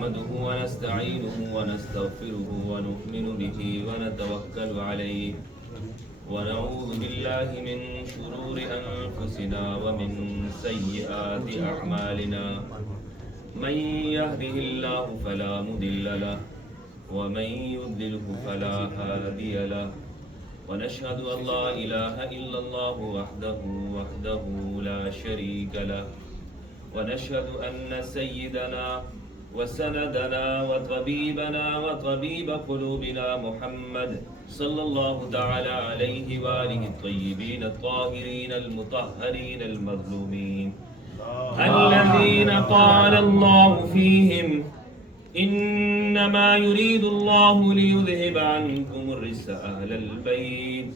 نحمده ونستعينه ونستغفره ونؤمن به ونتوكل عليه ونعوذ بالله من شرور أنفسنا ومن سيئات أعمالنا من يهده الله فلا مضل له ومن يضلله فلا هادي له ونشهد أن لا إله إلا الله وحده لا شريك له ونشهد أن سيدنا وسندنا وطبيبنا وطبيب قلوبنا محمد صلى الله تعالى عليه وآله الطيبين الطاهرين المطهرين المظلومين الذين قال الله فيهم إنما يريد الله ليذهب عنكم الرجس أهل البيت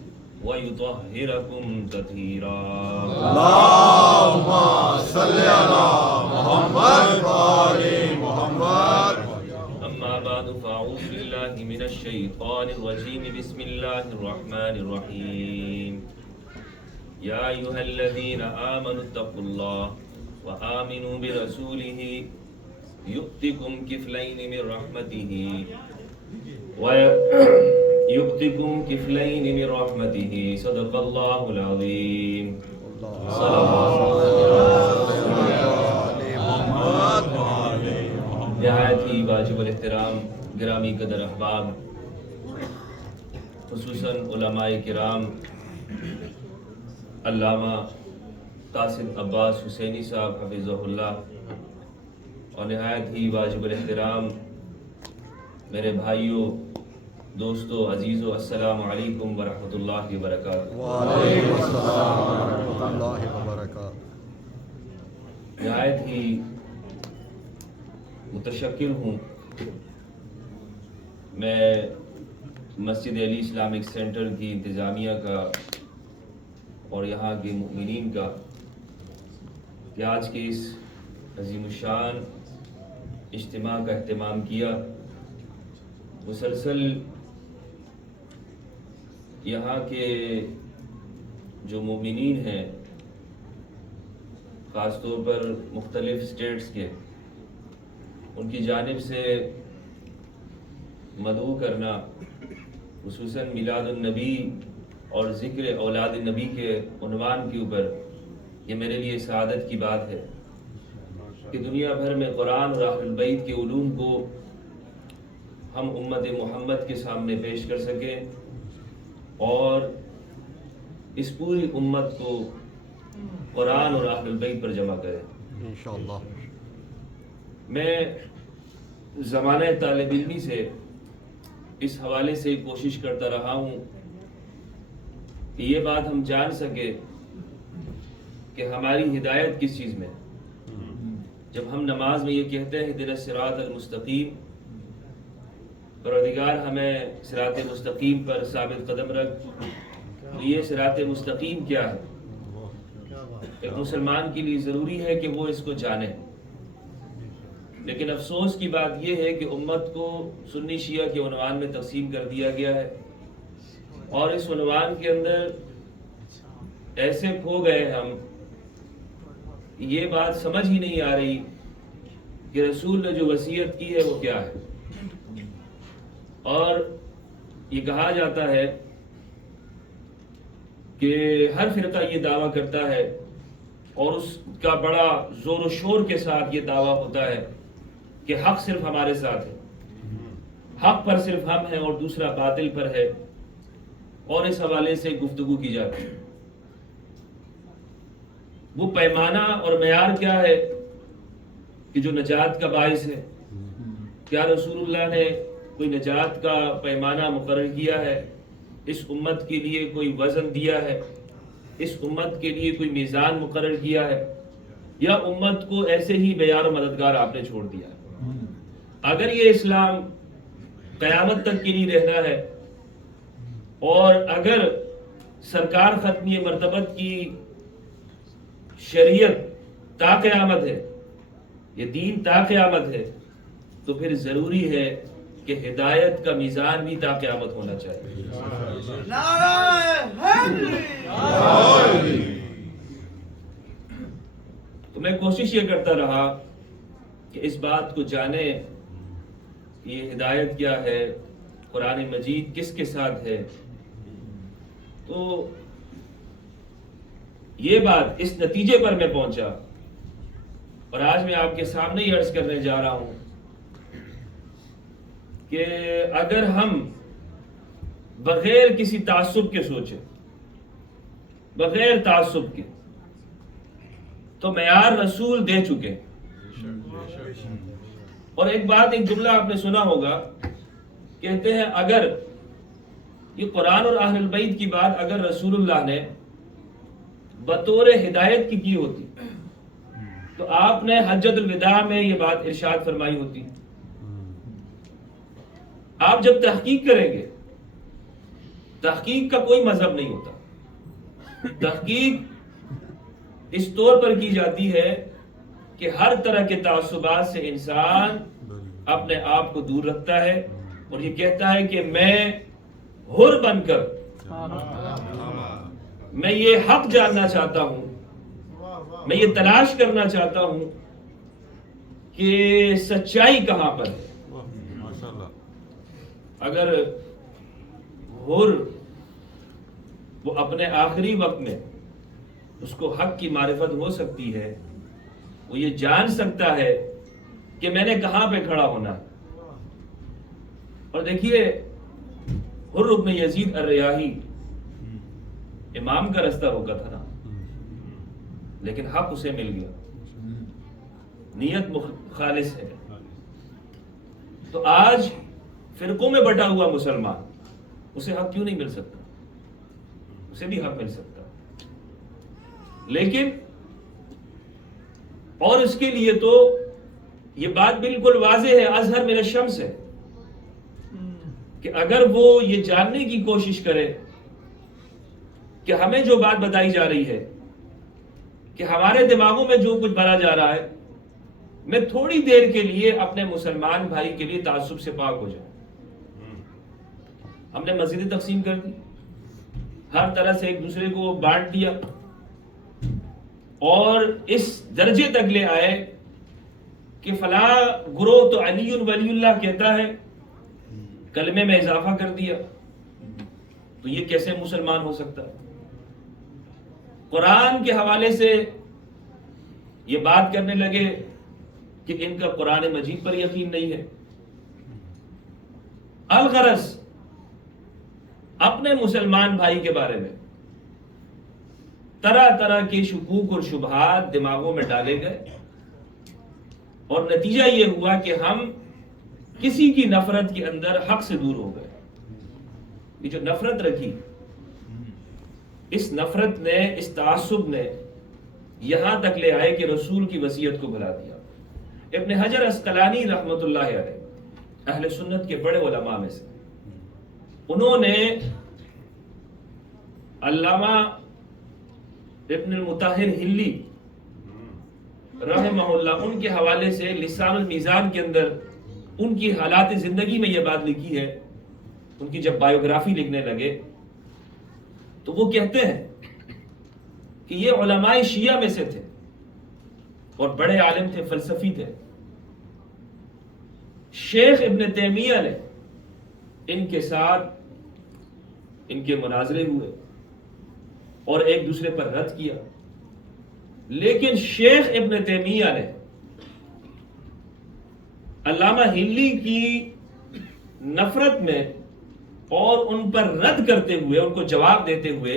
ويطهركم تطهيرا اللهم صل على محمد وآل محمد. أما بعد فأعوذ بالله من الشيطان الرجيم بسم الله الرحمن الرحيم يا أيها الذين آمنوا اتقوا الله وآمنوا برسوله يؤتكم كفلين من رحمته ويؤتكم كفلين من رحمته صدق الله العظيم صلى الله نہایت ہی واجب الاحترام گرامی قدر احباب، خصوصاً علماء کرام علامہ قاسم عباس حسینی صاحب حفظہ اللہ، اور نہایت ہی واجب الاحترام میرے بھائیوں، دوستو، عزیزو، السلام علیکم ورحمۃ اللہ وبرکاتہ۔ وعلیکم السلام ورحمۃ اللہ وبرکاتہ۔ نہایت ہی متشکر ہوں میں مسجد علی اسلامک سینٹر کی انتظامیہ کا اور یہاں کے مؤمنین کا کہ آج کے اس عظیم الشان اجتماع کا اہتمام کیا۔ مسلسل یہاں کے جو مؤمنین ہیں، خاص طور پر مختلف اسٹیٹس کے، ان کی جانب سے مدعو کرنا، خصوصاً میلاد النبی اور ذکر اولاد النبی کے عنوان کے اوپر، یہ میرے لیے سعادت کی بات ہے کہ دنیا بھر میں قرآن اور اہل البیت کے علوم کو ہم امت محمد کے سامنے پیش کر سکیں اور اس پوری امت کو قرآن اور اہل البیت پر جمع کریں انشاءاللہ۔ میں زمانہ طالب علمی سے اس حوالے سے کوشش کرتا رہا ہوں کہ یہ بات ہم جان سکیں کہ ہماری ہدایت کس چیز میں ہے۔ جب ہم نماز میں یہ کہتے ہیں اہدنا الصراط المستقیم، پروردگار ہمیں صراط مستقیم پر ثابت قدم رکھ، تو یہ صراط مستقیم کیا ہے؟ ایک مسلمان کے لیے ضروری ہے کہ وہ اس کو جانے، لیکن افسوس کی بات یہ ہے کہ امت کو سنی شیعہ کے عنوان میں تقسیم کر دیا گیا ہے، اور اس عنوان کے اندر ایسے کھو گئے ہم، یہ بات سمجھ ہی نہیں آ رہی کہ رسول نے جو وصیت کی ہے وہ کیا ہے۔ اور یہ کہا جاتا ہے کہ ہر فرقہ یہ دعویٰ کرتا ہے اور اس کا بڑا زور و شور کے ساتھ یہ دعویٰ ہوتا ہے کہ حق صرف ہمارے ساتھ ہے، حق پر صرف ہم ہیں اور دوسرا باطل پر ہے، اور اس حوالے سے گفتگو کی جاتی ہے۔ وہ پیمانہ اور معیار کیا ہے کہ جو نجات کا باعث ہے؟ کیا رسول اللہ نے کوئی نجات کا پیمانہ مقرر کیا ہے؟ اس امت کے لیے کوئی وزن دیا ہے؟ اس امت کے لیے کوئی میزان مقرر کیا ہے؟ یا امت کو ایسے ہی بیار و مددگار آپ نے چھوڑ دیا ہے؟ اگر یہ اسلام قیامت تک کے لیے رہنا ہے، اور اگر سرکار ختمی مرتبت کی شریعت تا قیامت ہے، یہ دین تا قیامت ہے، تو پھر ضروری ہے کہ ہدایت کا میزان بھی تا قیامت ہونا چاہیے۔ نعرہ حیدری! تو میں کوشش یہ کرتا رہا کہ اس بات کو جانیں یہ ہدایت کیا ہے، قرآن مجید کس کے ساتھ ہے، تو یہ بات اس نتیجے پر میں پہنچا، اور آج میں آپ کے سامنے ہی عرض کرنے جا رہا ہوں کہ اگر ہم بغیر کسی تعصب کے سوچیں، بغیر تعصب کے، تو معیار رسول دے چکے۔ اور ایک بات، ایک جملہ آپ نے سنا ہوگا، کہتے ہیں اگر یہ قرآن اور اہل البیت کی بات اگر رسول اللہ نے بطور ہدایت کی ہوتی تو آپ نے حجۃ الوداع میں یہ بات ارشاد فرمائی ہوتی۔ آپ جب تحقیق کریں گے، تحقیق کا کوئی مذہب نہیں ہوتا، تحقیق اس طور پر کی جاتی ہے کہ ہر طرح کے تعصبات سے انسان اپنے آپ کو دور رکھتا ہے اور یہ کہتا ہے کہ میں حر بن کر میں یہ حق جاننا چاہتا ہوں، میں یہ تلاش کرنا چاہتا ہوں کہ سچائی کہاں پر ہے۔ اگر حر وہ اپنے آخری وقت میں اس کو حق کی معرفت ہو سکتی ہے، وہ یہ جان سکتا ہے کہ میں نے کہاں پہ کھڑا ہونا۔ اور دیکھیے، حر ابن یزید الریاحی امام کا رستہ روکا تھا نا، لیکن حق اسے مل گیا، نیت خالص ہے۔ تو آج فرقوں میں بٹا ہوا مسلمان، اسے حق کیوں نہیں مل سکتا؟ اسے بھی حق مل سکتا، لیکن اور اس کے لیے تو یہ بات بالکل واضح ہے، اظہر من الشمس ہے، کہ اگر وہ یہ جاننے کی کوشش کرے کہ ہمیں جو بات بتائی جا رہی ہے، کہ ہمارے دماغوں میں جو کچھ بھرا جا رہا ہے، میں تھوڑی دیر کے لیے اپنے مسلمان بھائی کے لیے تعصب سے پاک ہو جاؤں۔ ہم نے مسجدیں تقسیم کر دی، ہر طرح سے ایک دوسرے کو بانٹ دیا، اور اس درجے تک لے آئے کہ فلاں گروہ تو علی ولی اللہ کہتا ہے، کلمے میں اضافہ کر دیا، تو یہ کیسے مسلمان ہو سکتا ہے؟ قرآن کے حوالے سے یہ بات کرنے لگے کہ ان کا قرآن مجید پر یقین نہیں ہے۔ الغرض اپنے مسلمان بھائی کے بارے میں طرح طرح کے شکوک اور شبہات دماغوں میں ڈالے گئے، اور نتیجہ یہ ہوا کہ ہم کسی کی نفرت کے اندر حق سے دور ہو گئے۔ یہ جو نفرت رکھی، اس نفرت نے، اس تعصب نے یہاں تک لے آئے کہ رسول کی وصیت کو بھلا دیا۔ ابن حجر عسقلانی رحمۃ اللہ علیہ، اہل سنت کے بڑے علماء میں سے، انہوں نے علامہ ابن المطہر ہلی رحمہ اللہ، ان کے حوالے سے لسان المیزان کے اندر ان کی حالات زندگی میں یہ بات لکھی ہے۔ ان کی جب بایوگرافی لکھنے لگے تو وہ کہتے ہیں کہ یہ علماء شیعہ میں سے تھے اور بڑے عالم تھے، فلسفی تھے۔ شیخ ابن تیمیہ نے ان کے ساتھ ان کے مناظرے ہوئے اور ایک دوسرے پر رد کیا، لیکن شیخ ابن تیمیہ نے علامہ ہلی کی نفرت میں اور ان پر رد کرتے ہوئے، ان کو جواب دیتے ہوئے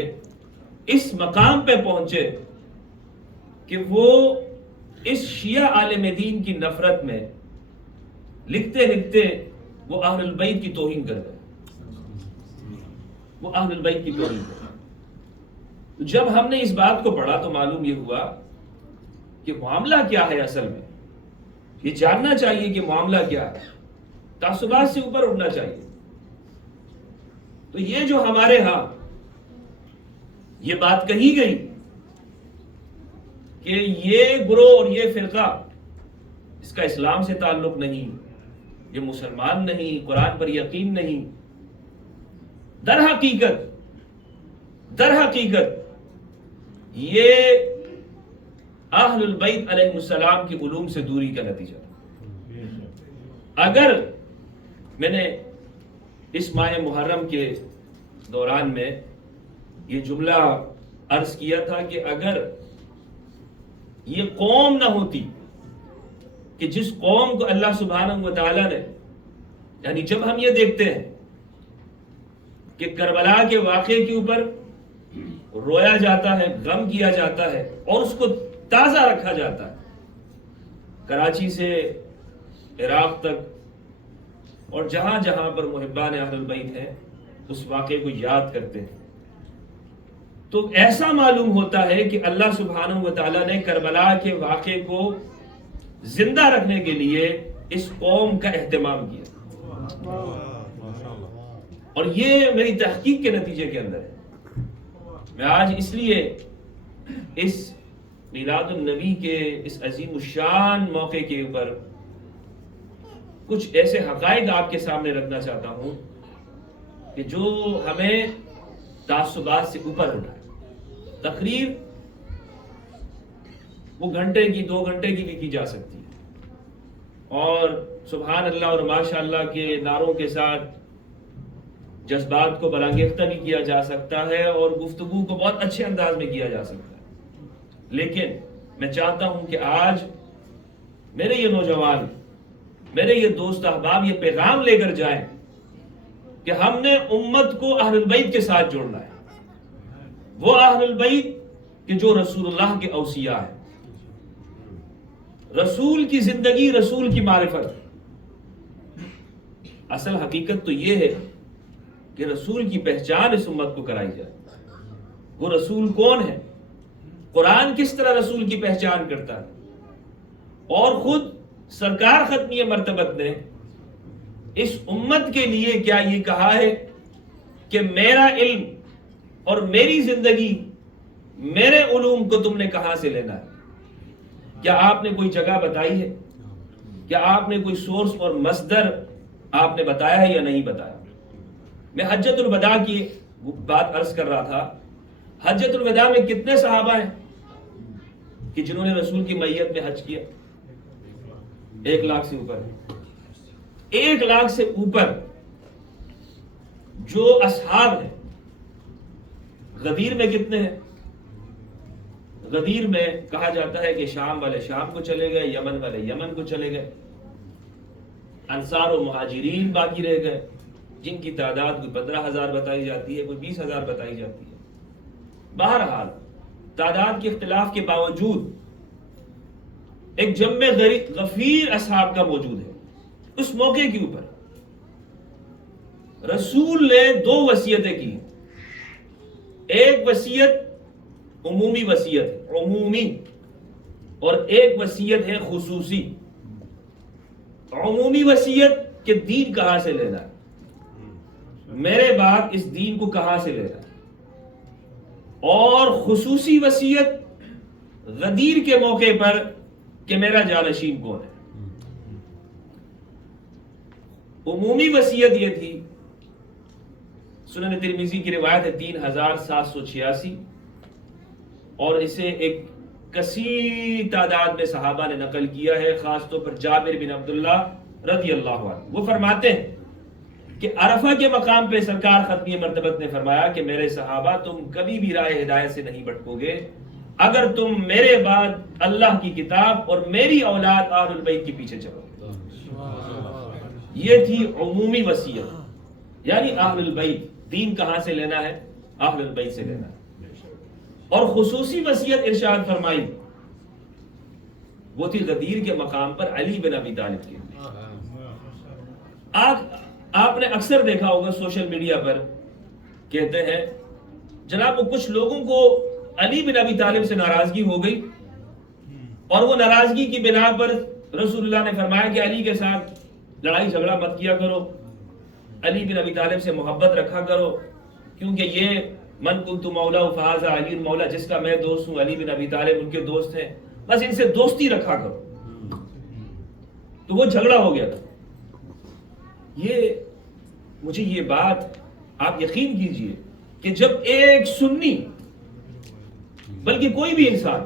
اس مقام پہ پہنچے کہ وہ اس شیعہ عالم دین کی نفرت میں لکھتے لکھتے وہ اہل البیت کی توہین کر گئے، وہ اہل البیت کی توہین کر گئے۔ جب ہم نے اس بات کو پڑھا تو معلوم یہ ہوا کہ معاملہ کیا ہے اصل میں، یہ جاننا چاہیے کہ معاملہ کیا ہے، تعصبات سے اوپر اٹھنا چاہیے۔ تو یہ جو ہمارے ہاں یہ بات کہی گئی کہ یہ گروہ اور یہ فرقہ، اس کا اسلام سے تعلق نہیں، یہ مسلمان نہیں، قرآن پر یقین نہیں، در حقیقت یہ اہل البیت علیہ السلام کی علوم سے دوری کا نتیجہ۔ اگر میں نے اس ماہ محرم کے دوران میں یہ جملہ عرض کیا تھا کہ اگر یہ قوم نہ ہوتی کہ جس قوم کو اللہ سبحانہ و تعالیٰ نے، یعنی جب ہم یہ دیکھتے ہیں کہ کربلا کے واقعے کے اوپر رویا جاتا ہے، غم کیا جاتا ہے اور اس کو تازہ رکھا جاتا ہے، کراچی سے عراق تک اور جہاں جہاں پر محبان اہل البیت ہیں اس واقعے کو یاد کرتے ہیں، تو ایسا معلوم ہوتا ہے کہ اللہ سبحانہ و تعالیٰ نے کربلا کے واقعے کو زندہ رکھنے کے لیے اس قوم کا اہتمام کیا، اور یہ میری تحقیق کے نتیجے کے اندر ہے۔ میں آج اس لیے اس میلاد النبی کے اس عظیم الشان موقع کے اوپر کچھ ایسے حقائق آپ کے سامنے رکھنا چاہتا ہوں کہ جو ہمیں تعصبات سے اوپر اٹھائے۔ تقریر وہ گھنٹے کی 2 گھنٹے کی بھی کی جا سکتی ہے اور سبحان اللہ اور ماشاء اللہ کے نعروں کے ساتھ جذبات کو برانگیختہ بھی کیا جا سکتا ہے اور گفتگو کو بہت اچھے انداز میں کیا جا سکتا ہے، لیکن میں چاہتا ہوں کہ آج میرے یہ نوجوان، میرے یہ دوست احباب یہ پیغام لے کر جائیں کہ ہم نے امت کو اہل البیت کے ساتھ جوڑنا ہے، وہ اہل البیت کہ جو رسول اللہ کے اوصیاء ہیں، رسول کی زندگی، رسول کی معرفت۔ اصل حقیقت تو یہ ہے کہ رسول کی پہچان اس امت کو کرائی جائے۔ وہ رسول کون ہے، قرآن کس طرح رسول کی پہچان کرتا ہے، اور خود سرکار ختمیہ مرتبت نے اس امت کے لیے کیا یہ کہا ہے کہ میرا علم اور میری زندگی، میرے علوم کو تم نے کہاں سے لینا ہے؟ کیا آپ نے کوئی جگہ بتائی ہے؟ کیا آپ نے کوئی سورس اور مصدر آپ نے بتایا ہے یا نہیں بتایا؟ میں حجۃ الوداع کی بات عرض کر رہا تھا۔ حجۃ الوداع میں کتنے صحابہ ہیں کہ جنہوں نے رسول کی میت میں حج کیا؟ 1 لاکھ سے اوپر، 1 لاکھ سے اوپر جو اصحاب ہیں۔ غدیر میں کتنے ہیں؟ غدیر میں کہا جاتا ہے کہ شام والے شام کو چلے گئے، یمن والے یمن کو چلے گئے، انصار و مہاجرین باقی رہ گئے، جن کی تعداد کوئی 15,000 بتائی جاتی ہے، کوئی 20,000 بتائی جاتی ہے۔ بہرحال تعداد کے اختلاف کے باوجود ایک جمع غفیر اصحاب کا موجود ہے۔ اس موقع کے اوپر رسول نے 2 وصیتیں کی۔ ایک وصیت عمومی وصیت ہے، عمومی، اور ایک وصیت ہے خصوصی۔ عمومی وصیت کہ دین کہاں سے لینا ہے، میرے بعد اس دین کو کہاں سے لینا ہے، اور خصوصی وصیت غدیر کے موقع پر کہ میرا جانشین کون ہے۔ عمومی وصیت یہ تھی، سنن ترمذی کی روایت ہے 3786، اور اسے ایک کثیر تعداد میں صحابہ نے نقل کیا ہے، خاص طور پر جابر بن عبداللہ رضی اللہ عنہ۔ وہ فرماتے ہیں کہ عرفہ کے مقام پہ سرکار ختمی مرتبت نے فرمایا کہ میرے صحابہ تم کبھی بھی راہ ہدایت سے نہیں بھٹکو گے اگر تم میرے بعد اللہ کی کتاب اور میری اولاد اہل البیت کے پیچھے چلو۔ یہ تھی عمومی وصیت، یعنی اہل البیت، دین کہاں سے لینا ہے؟ اہل البیت سے لینا ہے۔ اور خصوصی وصیت ارشاد فرمائی وہ تھی غدیر کے مقام پر علی بن ابی طالب کی۔ آپ نے اکثر دیکھا ہوگا سوشل میڈیا پر کہتے ہیں جناب وہ کچھ لوگوں کو علی بن ابی طالب سے ناراضگی ہو گئی اور وہ ناراضگی کی بنا پر رسول اللہ نے فرمایا کہ علی کے ساتھ لڑائی جھگڑا مت کیا کرو، علی بن ابی طالب سے محبت رکھا کرو، کیونکہ یہ من کنت مولا فہذا علی مولا، جس کا میں دوست ہوں علی بن ابی طالب ان کے دوست ہیں، بس ان سے دوستی رکھا کرو۔ تو وہ جھگڑا ہو گیا تھا۔ مجھے یہ بات آپ یقین کیجئے کہ جب ایک سنی، بلکہ کوئی بھی انسان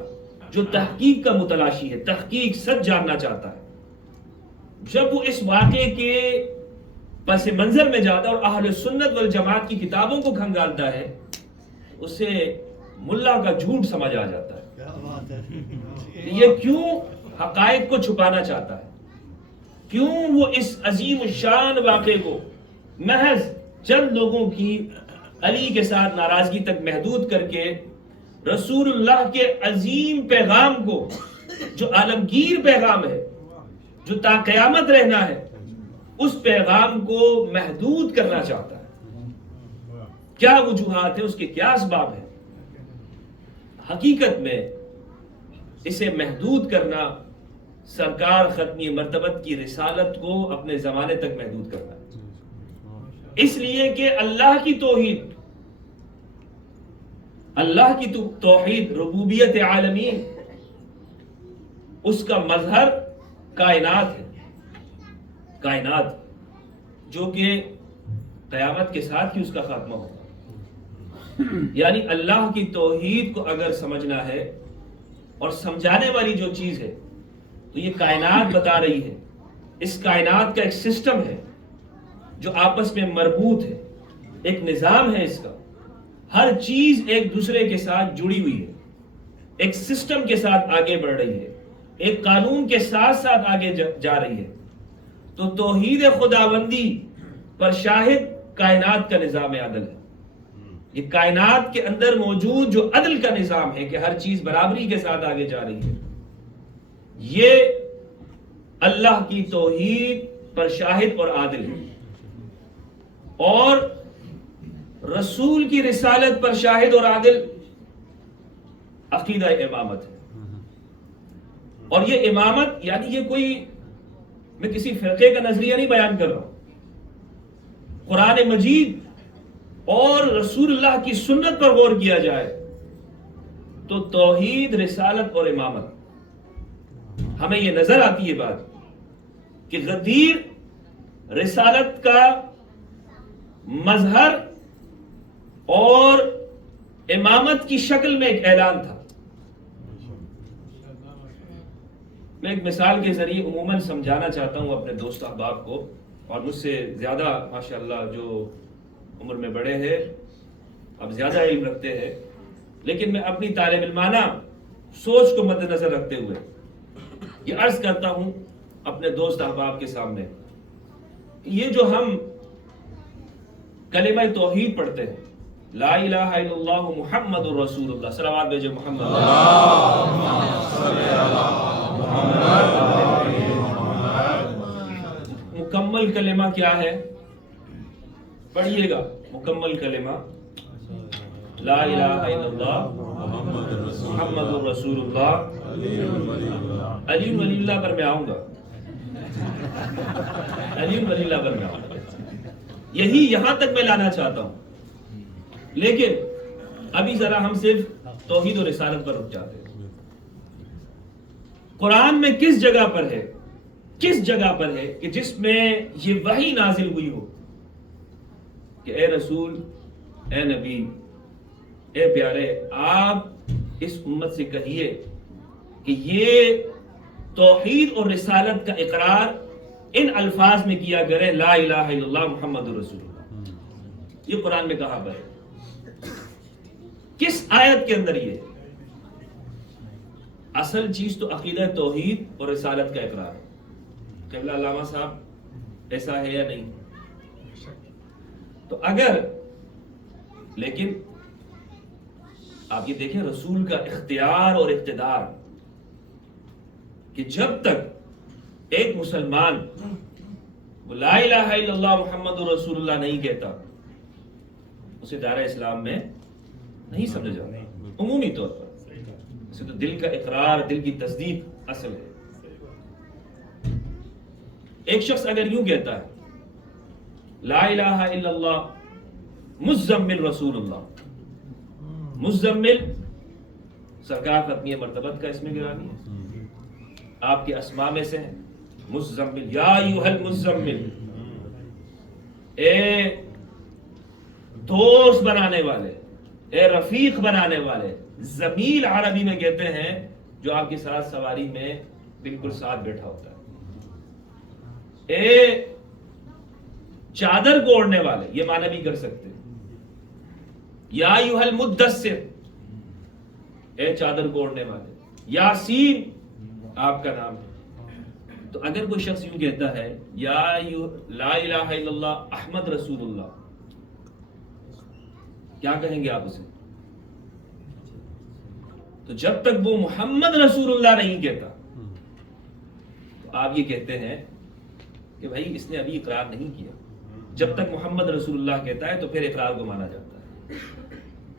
جو تحقیق کا متلاشی ہے، تحقیق سچ جاننا چاہتا ہے، جب وہ اس واقعے کے پس منظر میں جاتا ہے اور اہل سنت والجماعت کی کتابوں کو کھنگالتا ہے، اسے ملا کا جھوٹ سمجھ آ جاتا ہے. کیا بات ہے. یہ کیوں حقائق کو چھپانا چاہتا ہے؟ کیوں وہ اس عظیم الشان واقعے کو محض چند لوگوں کی علی کے ساتھ ناراضگی تک محدود کر کے رسول اللہ کے عظیم پیغام کو، جو عالمگیر پیغام ہے، جو تا قیامت رہنا ہے، اس پیغام کو محدود کرنا چاہتا ہے؟ کیا وجوہات ہیں، اس کے کیا اسباب ہیں؟ حقیقت میں اسے محدود کرنا سرکار ختمی مرتبت کی رسالت کو اپنے زمانے تک محدود کرنا ہے. اس لیے کہ اللہ کی توحید ربوبیت عالمین، اس کا مظہر کائنات ہے. کائنات جو کہ قیامت کے ساتھ ہی اس کا خاتمہ ہوگا. یعنی اللہ کی توحید کو اگر سمجھنا ہے اور سمجھانے والی جو چیز ہے تو یہ کائنات بتا رہی ہے. اس کائنات کا ایک سسٹم ہے جو آپس میں مربوط ہے، ایک نظام ہے اس کا. ہر چیز ایک دوسرے کے ساتھ جڑی ہوئی ہے، ایک سسٹم کے ساتھ آگے بڑھ رہی ہے، ایک قانون کے ساتھ ساتھ آگے جا رہی ہے. تو توحید خداوندی پر شاہد کائنات کا نظام عدل ہے. یہ کائنات کے اندر موجود جو عدل کا نظام ہے کہ ہر چیز برابری کے ساتھ آگے جا رہی ہے، یہ اللہ کی توحید پر شاہد اور عادل ہے. اور رسول کی رسالت پر شاہد اور عادل عقیدہ امامت ہے. اور یہ امامت یعنی یہ کوئی، میں کسی فرقے کا نظریہ نہیں بیان کر رہا ہوں. قرآن مجید اور رسول اللہ کی سنت پر غور کیا جائے تو توحید، رسالت اور امامت ہمیں یہ نظر آتی ہے بات کہ غدیر رسالت کا مظہر اور امامت کی شکل میں ایک اعلان تھا. میں ایک مثال کے ذریعے عموماً سمجھانا چاہتا ہوں اپنے دوست احباب کو، اور مجھ سے زیادہ ماشاءاللہ جو عمر میں بڑے ہیں، اب زیادہ علم رکھتے ہیں، لیکن میں اپنی طالب علمانہ سوچ کو مد نظر رکھتے ہوئے یہ عرض کرتا ہوں اپنے دوست احباب کے سامنے. یہ جو ہم کلمہ توحید پڑھتے ہیں، لا الہ الا اللہ محمد الرسول اللہ، صلوات بھیجے محمد، مکمل کلمہ کیا ہے؟ پڑھیے گا مکمل کلمہ لا الہ الا اللہ محمد الرسول اللہ. علی ولی اللہ پر میں آؤں گا، علی ولی اللہ پر میں آؤں گا. یہی یہاں تک میں لانا چاہتا ہوں، لیکن ابھی ذرا ہم صرف توحید و رسالت پر رک جاتے ہیں. قرآن میں کس جگہ پر ہے، کس جگہ پر ہے کہ جس میں یہ وحی نازل ہوئی ہو کہ اے رسول، اے نبی، اے پیارے، آپ اس امت سے کہیے کہ یہ توحید اور رسالت کا اقرار ان الفاظ میں کیا کرے، لا الہ الا اللہ محمد رسول اللہ. یہ قرآن میں کہاں پر ہے؟ کس آیت کے اندر یہ ہے؟ اصل چیز تو عقیدہ توحید اور رسالت کا اقرار ہے. قبلہ علامہ صاحب ایسا ہے یا نہیں؟ تو اگر، لیکن آپ یہ دیکھیں رسول کا اختیار اور اقتدار کہ جب تک ایک مسلمان لا الہ الا اللہ محمد رسول اللہ نہیں کہتا اسے دائرہ اسلام میں نہیں سمجھا جاتا عمومی طور پر. اسے تو دل کا اقرار، دل کی تصدیق اصل ہے. ایک شخص اگر یوں کہتا ہے لا الہ الا اللہ مزمل رسول اللہ، مزمل سرکار ختمی مرتبت کا اسم گرامی ہے، آپ کے اسماء میں سے ہیں. مزمل، یا ایھا المزمل، اے دوست بنانے والے، اے رفیق بنانے والے. زمیل عربی میں کہتے ہیں جو آپ کے ساتھ سواری میں بالکل ساتھ بیٹھا ہوتا ہے. اے چادر کو اوڑھنے والے، یہ معنی بھی کر سکتے ہیں۔ یا ایھا المدثر، اے چادر کو اوڑھنے والے۔ یاسین آپ کا نام ہے۔ تو اگر کوئی شخص یوں کہتا ہے یا لا الہ الا اللہ احمد رسول اللہ، کیا کہیں گے آپ اسے؟ تو جب تک وہ محمد رسول اللہ نہیں کہتا تو آپ یہ کہتے ہیں کہ بھائی اس نے ابھی اقرار نہیں کیا۔ جب تک محمد رسول اللہ کہتا ہے تو پھر اقرار کو مانا جاتا ہے۔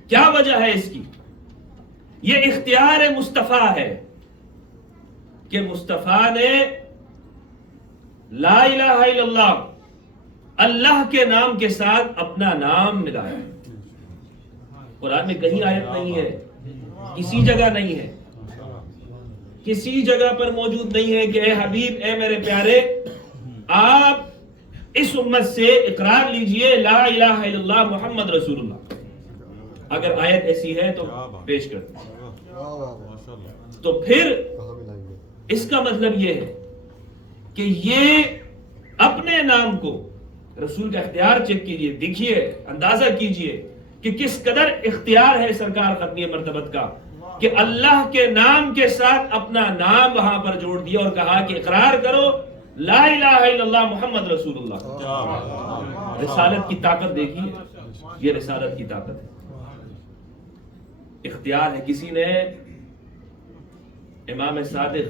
کیا وجہ ہے اس کی؟ یہ اختیار مصطفیٰ ہے کہ مصطفیٰ نے لا الہ الا اللہ، اللہ کے نام کے ساتھ اپنا نام ملایا۔ قرآن میں کہیں آیت نہیں ہے، کسی جگہ نہیں ہے، کسی جگہ پر موجود نہیں ہے کہ اے حبیب، اے میرے پیارے، آپ اس امت سے اقرار لیجئے لا الہ الا اللہ محمد رسول اللہ۔ اگر آیت ایسی ہے تو پیش کرتے ہیں۔ تو پھر اس کا مطلب یہ ہے کہ یہ اپنے نام کو، رسول کا اختیار چیک کیجئے، دیکھیے، اندازہ کیجئے کہ کس قدر اختیار ہے سرکار ختمی مرتبت کا کہ اللہ کے نام کے ساتھ اپنا نام وہاں پر جوڑ دیا اور کہا کہ اقرار کرو لا الہ الا اللہ محمد رسول اللہ۔ رسالت کی طاقت دیکھیے، یہ رسالت کی طاقت ہے، اختیار ہے۔ کسی نے امام صادق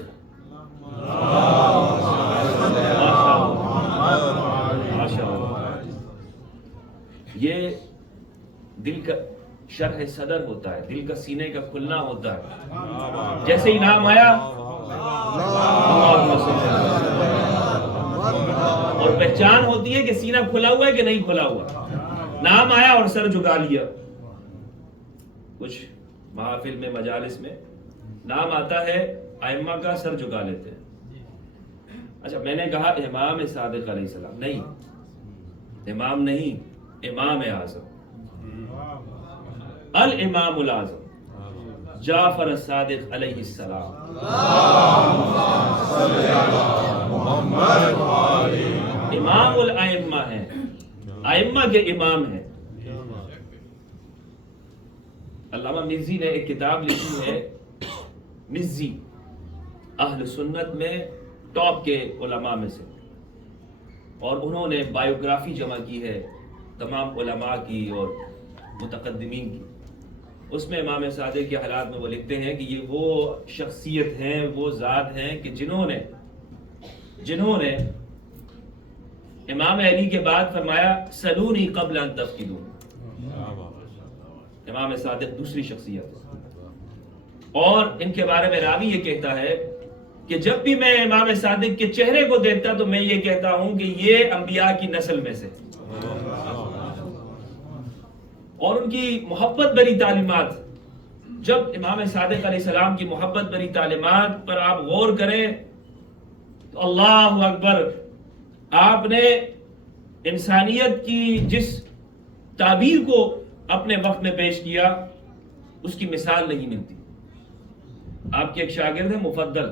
یہ دل کا شرح صدر ہوتا ہے، دل کا سینے کا کھلنا ہوتا ہے۔ جیسے ہی نام آیا اور پہچان ہوتی ہے کہ سینہ کھلا ہوا ہے کہ نہیں کھلا ہوا۔ نام آیا اور سر جھکا لیا۔ کچھ محافل میں، مجالس میں نام آتا ہے ائمہ کا، سر جھکا لیتے ہیں۔ اچھا، میں نے کہا امام صادق علیہ السلام، نہیں، امام نہیں، امام اعظم، الامام الاعظم جعفر الصادق علیہ السلام۔ امام الائمہ ہیں، ائمہ کے امام ہیں۔ علامہ مزی نے ایک کتاب لکھی ہے، مزی اہل سنت میں ٹاپ کے علماء میں سے، اور انہوں نے بائیوگرافی جمع کی ہے تمام علماء کی اور متقدمین کی۔ اس میں امام صادق کے حالات میں وہ لکھتے ہیں کہ یہ وہ شخصیت ہیں، وہ ذات ہیں کہ جنہوں نے امام علی کے بعد فرمایا سلونی قبل ان تفقدون۔ امام صادق دوسری شخصیت ہے، اور ان کے بارے میں راوی یہ کہتا ہے کہ جب بھی میں امام صادق کے چہرے کو دیکھتا تو میں یہ کہتا ہوں کہ یہ انبیاء کی نسل میں سے۔ اور ان کی محبت بری تعلیمات، جب امام صادق علیہ السلام کی محبت بری تعلیمات پر آپ غور کریں تو اللہ اکبر، آپ نے انسانیت کی جس تعبیر کو اپنے وقت میں پیش کیا اس کی مثال نہیں ملتی۔ آپ کے ایک شاگرد ہیں مفضل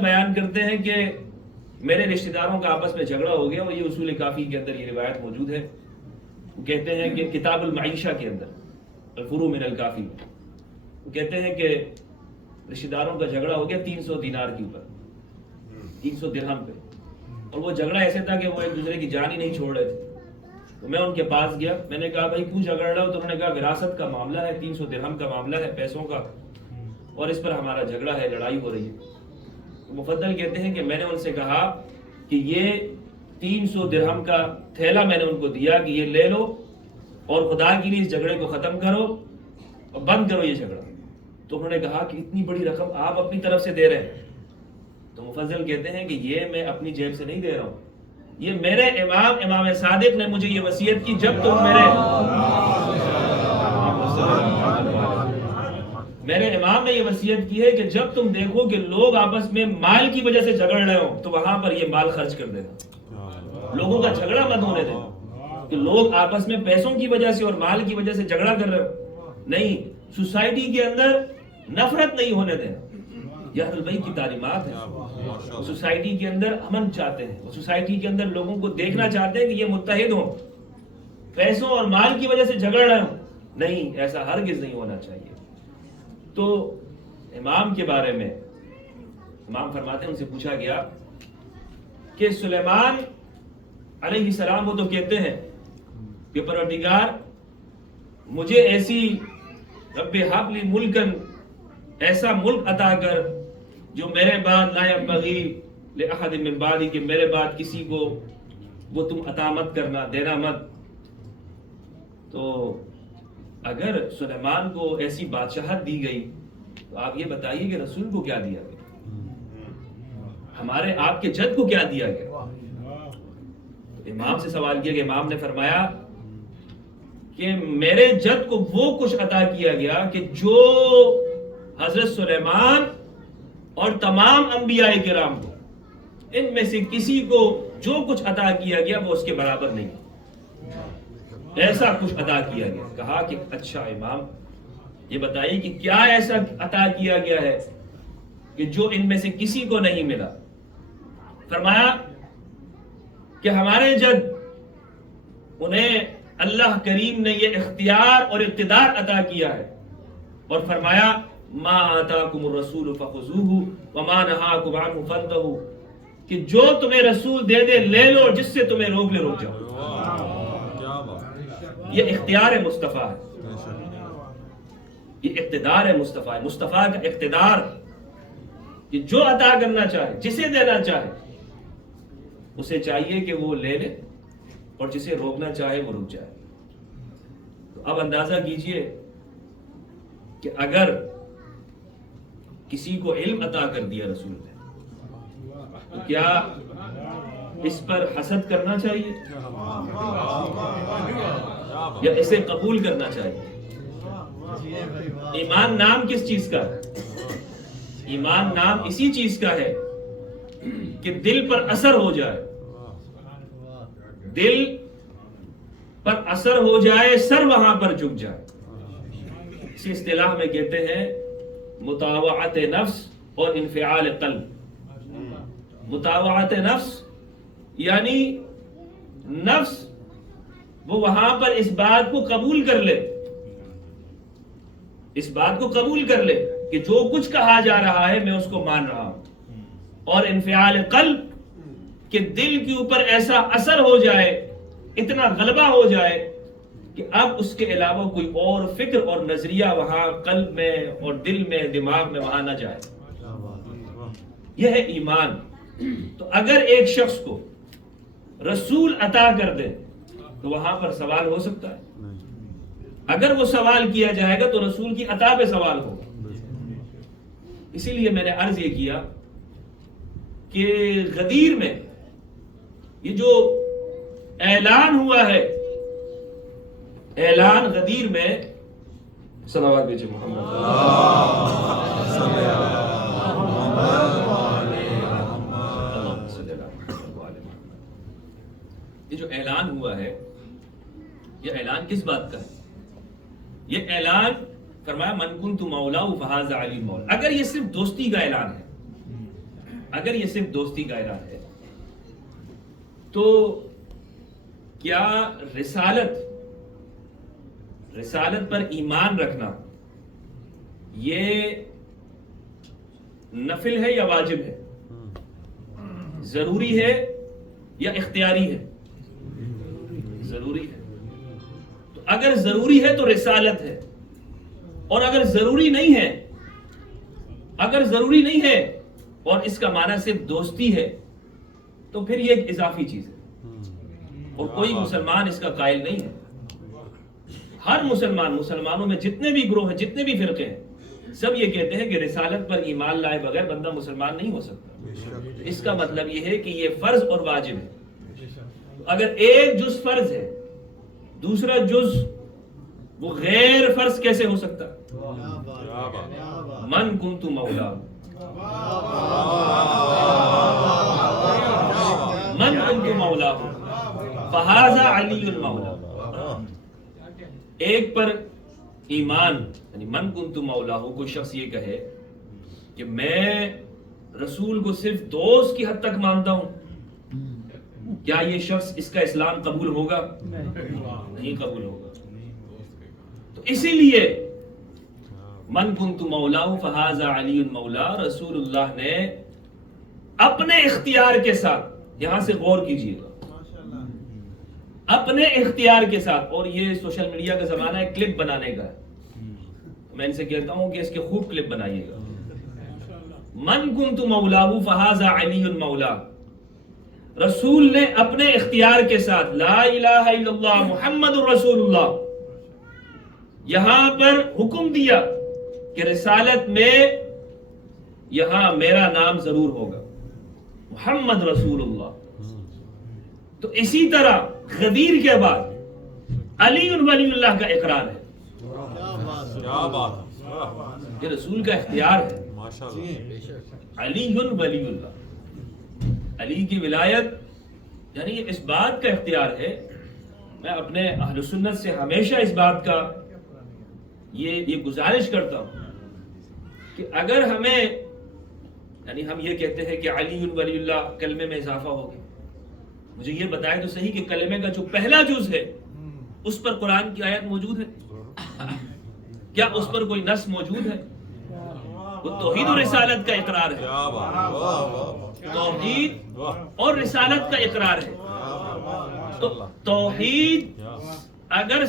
بیان کرتے ہیں کہ میرے رشتہ داروں کا آپس میں جھگڑا ہو گیا، اور یہ اصول کافی کے اندر یہ روایت موجود ہے۔ وہ کہتے ہیں کہ کتاب المعیشہ کے اندر الفروع من الکافی میں وہ کہتے ہیں کہ رشتہ داروں کا جھگڑا ہو گیا 300 دینار کے اوپر، 300 درہم پہ، اور وہ جھگڑا ایسے تھا کہ وہ ایک دوسرے کی جان ہی نہیں چھوڑ رہے تھے۔ تو میں ان کے پاس گیا، میں نے کہا بھائی کیوں جھگڑ رہا ہو؟ تو انہوں نے کہا وراثت کا معاملہ ہے، 300 درہم کا معاملہ ہے، پیسوں کا، اور اس پر ہمارا جھگڑا ہے، لڑائی ہو رہی ہے۔ تو مفضل کہتے ہیں کہ میں نے ان سے کہا کہ یہ 300 درہم کا تھیلا میں نے ان کو دیا کہ یہ لے لو اور خدا کے لیے اس جھگڑے کو ختم کرو اور بند کرو یہ جھگڑا۔ تو انہوں نے کہا کہ اتنی بڑی رقم آپ اپنی طرف سے دے رہے ہیں؟ تو مفضل کہتے ہیں کہ یہ میں اپنی جیب سے نہیں دے رہا ہوں، یہ میرے امام صادق نے مجھے یہ وصیت کی، جب تم میرے امام نے یہ وصیت کی ہے کہ جب تم دیکھو کہ لوگ آپس میں مال کی وجہ سے جھگڑ رہے ہو تو وہاں پر یہ مال خرچ کر دینا، لوگوں کا جھگڑا مت ہونے دینا کہ لوگ آپس میں پیسوں کی وجہ سے اور مال کی وجہ سے جھگڑا کر رہے ہو، نہیں، سوسائٹی کے اندر نفرت نہیں ہونے دینا۔ یہ اہل بیت کی تعلیمات ہیں۔ وہ سوسائٹی کے اندر امن چاہتے ہیں، وہ سوسائٹی کے اندر لوگوں کو دیکھنا چاہتے ہیں کہ یہ متحد ہوں، پیسوں اور مال کی وجہ سے جھگڑ رہے ہوں. نہیں، ایسا ہرگز نہیں ہونا چاہیے. تو امام کے بارے میں امام فرماتے ہیں، ان سے پوچھا گیا کہ سلیمان علیہ السلام وہ تو کہتے ہیں کہ پروردگار مجھے ایسی رب ہب لی ملکن، ایسا ملک عطا کر جو میرے بعد لا ينبغی لأحد من بعدی، کہ میرے بعد کسی کو وہ تم عطا مت کرنا، دینا مت. تو اگر سلیمان کو ایسی بادشاہت دی گئی تو آپ یہ بتائیے کہ رسول کو کیا دیا گیا، ہمارے آپ کے جد کو کیا دیا گیا. امام سے سوال کیا کہ امام نے فرمایا کہ میرے جد کو وہ کچھ عطا کیا گیا کہ جو حضرت سلیمان اور تمام انبیاء کرام کو، ان میں سے کسی کو جو کچھ عطا کیا گیا وہ اس کے برابر نہیں، ایسا کچھ عطا کیا گیا. کہا کہ اچھا امام یہ بتائیے کہ کیا ایسا عطا کیا گیا ہے کہ جو ان میں سے کسی کو نہیں ملا. فرمایا کہ ہمارے جد انہیں اللہ کریم نے یہ اختیار اور اقتدار عطا کیا ہے، اور فرمایا ما آتاکم الرسول فخذوہ وما نہاکم عنہ فانتہوا، کہ جو تمہیں رسول دے دے لے لو، اور جس سے تمہیں روک لے روک جاؤ. یہ اختیار مصطفیٰ ہے، یہ اقتدار ہے مصطفیٰ ہے. مصطفیٰ کا اقتدار کہ جو عطا کرنا چاہے، جسے دینا چاہے اسے چاہیے کہ وہ لے لے، اور جسے روکنا چاہے وہ رک جائے. تو اب اندازہ کیجئے کہ اگر کسی کو علم عطا کر دیا رسول نے تو کیا اس پر حسد کرنا چاہیے یا اسے قبول کرنا چاہیے؟ ایمان نام کس چیز کا ہے؟ ایمان نام اسی چیز کا ہے کہ دل پر اثر ہو جائے، دل پر اثر ہو جائے، سر وہاں پر جھک جائے. اسی اصطلاح میں کہتے ہیں مطاوعت نفس اور انفعال قلب. مطاوعت نفس یعنی نفس وہ وہاں پر اس بات کو قبول کر لے، اس بات کو قبول کر لے کہ جو کچھ کہا جا رہا ہے میں اس کو مان رہا ہوں. اور انفعال قلب کہ دل کے اوپر ایسا اثر ہو جائے، اتنا غلبہ ہو جائے کہ اب اس کے علاوہ کوئی اور فکر اور نظریہ وہاں قلب میں اور دل میں دماغ میں وہاں نہ جائے. یہ ہے ایمان. تو اگر ایک شخص کو رسول عطا کر دے تو وہاں پر سوال ہو سکتا ہے؟ اگر وہ سوال کیا جائے گا تو رسول کی عطا پہ سوال ہوگا. اسی لیے میں نے عرض یہ کیا کہ غدیر میں یہ جو اعلان ہوا ہے، اعلان غدیر میں، صلوات بھیجئے محمد یہ جو اعلان ہوا ہے، یہ اعلان کس بات کا ہے؟ یہ اعلان فرمایا من کنت مولا فہذا علی مولا. اگر یہ صرف دوستی کا اعلان ہے، اگر یہ صرف دوستی کا اعلان ہے تو کیا رسالت پر ایمان رکھنا یہ نفل ہے یا واجب ہے؟ ضروری ہے یا اختیاری ہے؟ ضروری ہے. تو اگر ضروری ہے تو رسالت ہے، اور اگر ضروری نہیں ہے، اگر ضروری نہیں ہے اور اس کا معنی صرف دوستی ہے تو پھر یہ ایک اضافی چیز ہے اور کوئی مسلمان اس کا قائل نہیں ہے. ہر مسلمانوں میں جتنے بھی گروہ ہیں، جتنے بھی فرقے ہیں، سب یہ کہتے ہیں کہ رسالت پر ایمان لائے بغیر بندہ مسلمان نہیں ہو سکتا. اس کا مطلب یہ ہے کہ یہ فرض اور واجب ہے. اگر ایک جز فرض ہے، دوسرا جز وہ غیر فرض کیسے ہو سکتا؟ من کنت مولا، من کنت مولا فہذا علی المولا. ایک پر ایمان یعنی من کنت مولا ہو، کوئی شخص یہ کہے کہ میں رسول کو صرف دوست کی حد تک مانتا ہوں، کیا یہ شخص اس کا اسلام قبول ہوگا؟ نہیں قبول ہوگا۔ تو اسی لیے من کنت مولاہ فہذا علی مولا، رسول اللہ نے اپنے اختیار کے ساتھ، یہاں سے غور کیجئے گا، اپنے اختیار کے ساتھ، اور یہ سوشل میڈیا کا زمانہ ہے کلپ بنانے کا ہے، میں ان سے کہتا ہوں کہ اس کے خوب کلپ بنائیے گا۔ من کنت مولاہ فہذا علی مولا، رسول نے اپنے اختیار کے ساتھ لا الہ الا اللہ محمد الرسول اللہ یہاں پر حکم دیا کہ رسالت میں یہاں میرا نام ضرور ہوگا، محمد رسول اللہ۔ تو اسی طرح غدیر کے بعد علی ولی اللہ کا اقرار ہے، کیا بات، یہ رسول کا اختیار ہے، ماشاءاللہ، علی ولی اللہ، علی کی ولایت، یعنی یہ اس بات کا اختیار ہے۔ میں اپنے اہل سنت سے ہمیشہ اس بات کا یہ گزارش کرتا ہوں کہ اگر ہمیں، یعنی ہم یہ کہتے ہیں کہ علی ولی اللہ کلمے میں اضافہ ہو گیا، مجھے یہ بتائے تو صحیح کہ کلمے کا جو پہلا جز ہے اس پر قرآن کی آیت موجود ہے؟ کیا اس پر کوئی نص موجود ہے؟ وہ توحید و رسالت کا اقرار ہے، کیا بات، واہ واہ، توحید واہ، اور رسالت کا اقرار ہے۔ تو توحید اگر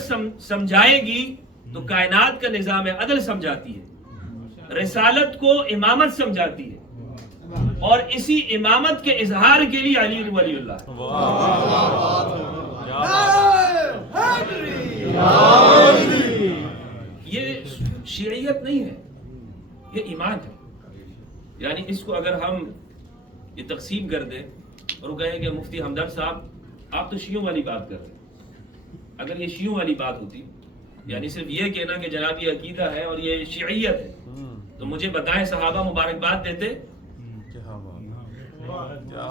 سمجھائے گی تو کائنات کا نظام عدل سمجھاتی ہے، رسالت کو امامت سمجھاتی ہے، اور اسی امامت کے اظہار کے لیے علی ولی اللہ۔ یہ شیعیت نہیں ہے، یہ ایمان ہے۔ یعنی اس کو اگر ہم یہ تقسیم کر دیں اور وہ کہیں کہ مفتی ہمدرد صاحب آپ تو شیعوں والی بات کر رہے ہیں، اگر یہ شیعوں والی بات ہوتی، یعنی صرف یہ کہنا کہ جناب یہ عقیدہ ہے اور یہ شیعیت ہے، تو مجھے بتائیں صحابہ مبارکباد دیتے؟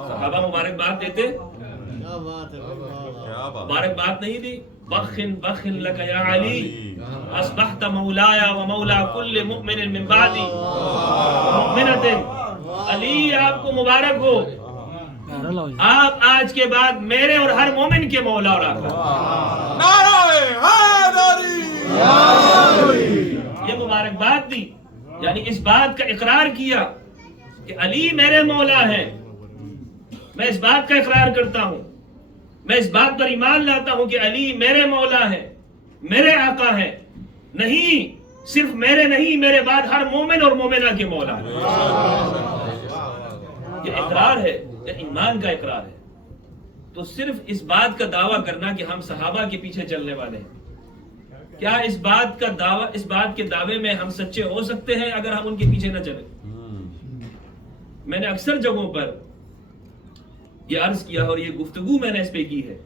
صحابہ مبارکباد دیتے؟ مبارکباد نہیں دی؟ بخن بخن لک یا علی اصبحت مولایا و مولا کل مؤمن من بعدی مؤمنت، علی آپ کو مبارک ہو، آپ آج کے بعد میرے اور ہر مومن کے مولا اور آقا۔ یہ مبارکباد دی، یعنی اس بات کا اقرار کیا کہ علی میرے مولا ہے، میں اس بات کا اقرار کرتا ہوں، میں اس بات پر ایمان لاتا ہوں کہ علی میرے مولا ہے، میرے آقا ہے، نہیں صرف میرے نہیں، میرے بعد ہر مومن اور مومنہ کے مولا ہے۔ یہ اقرار ہے، یہ ایمان کا اقرار ہے۔ تو صرف اس بات کا دعویٰ کرنا کہ ہم صحابہ کے پیچھے چلنے والے ہیں، کیا اس بات کا دعویٰ، اس بات کے دعوے میں ہم سچے ہو سکتے ہیں اگر ہم ان کے پیچھے نہ چلیں؟ میں نے اکثر جگہوں پر یہ عرض کیا اور یہ گفتگو میں نے اس پہ کی ہے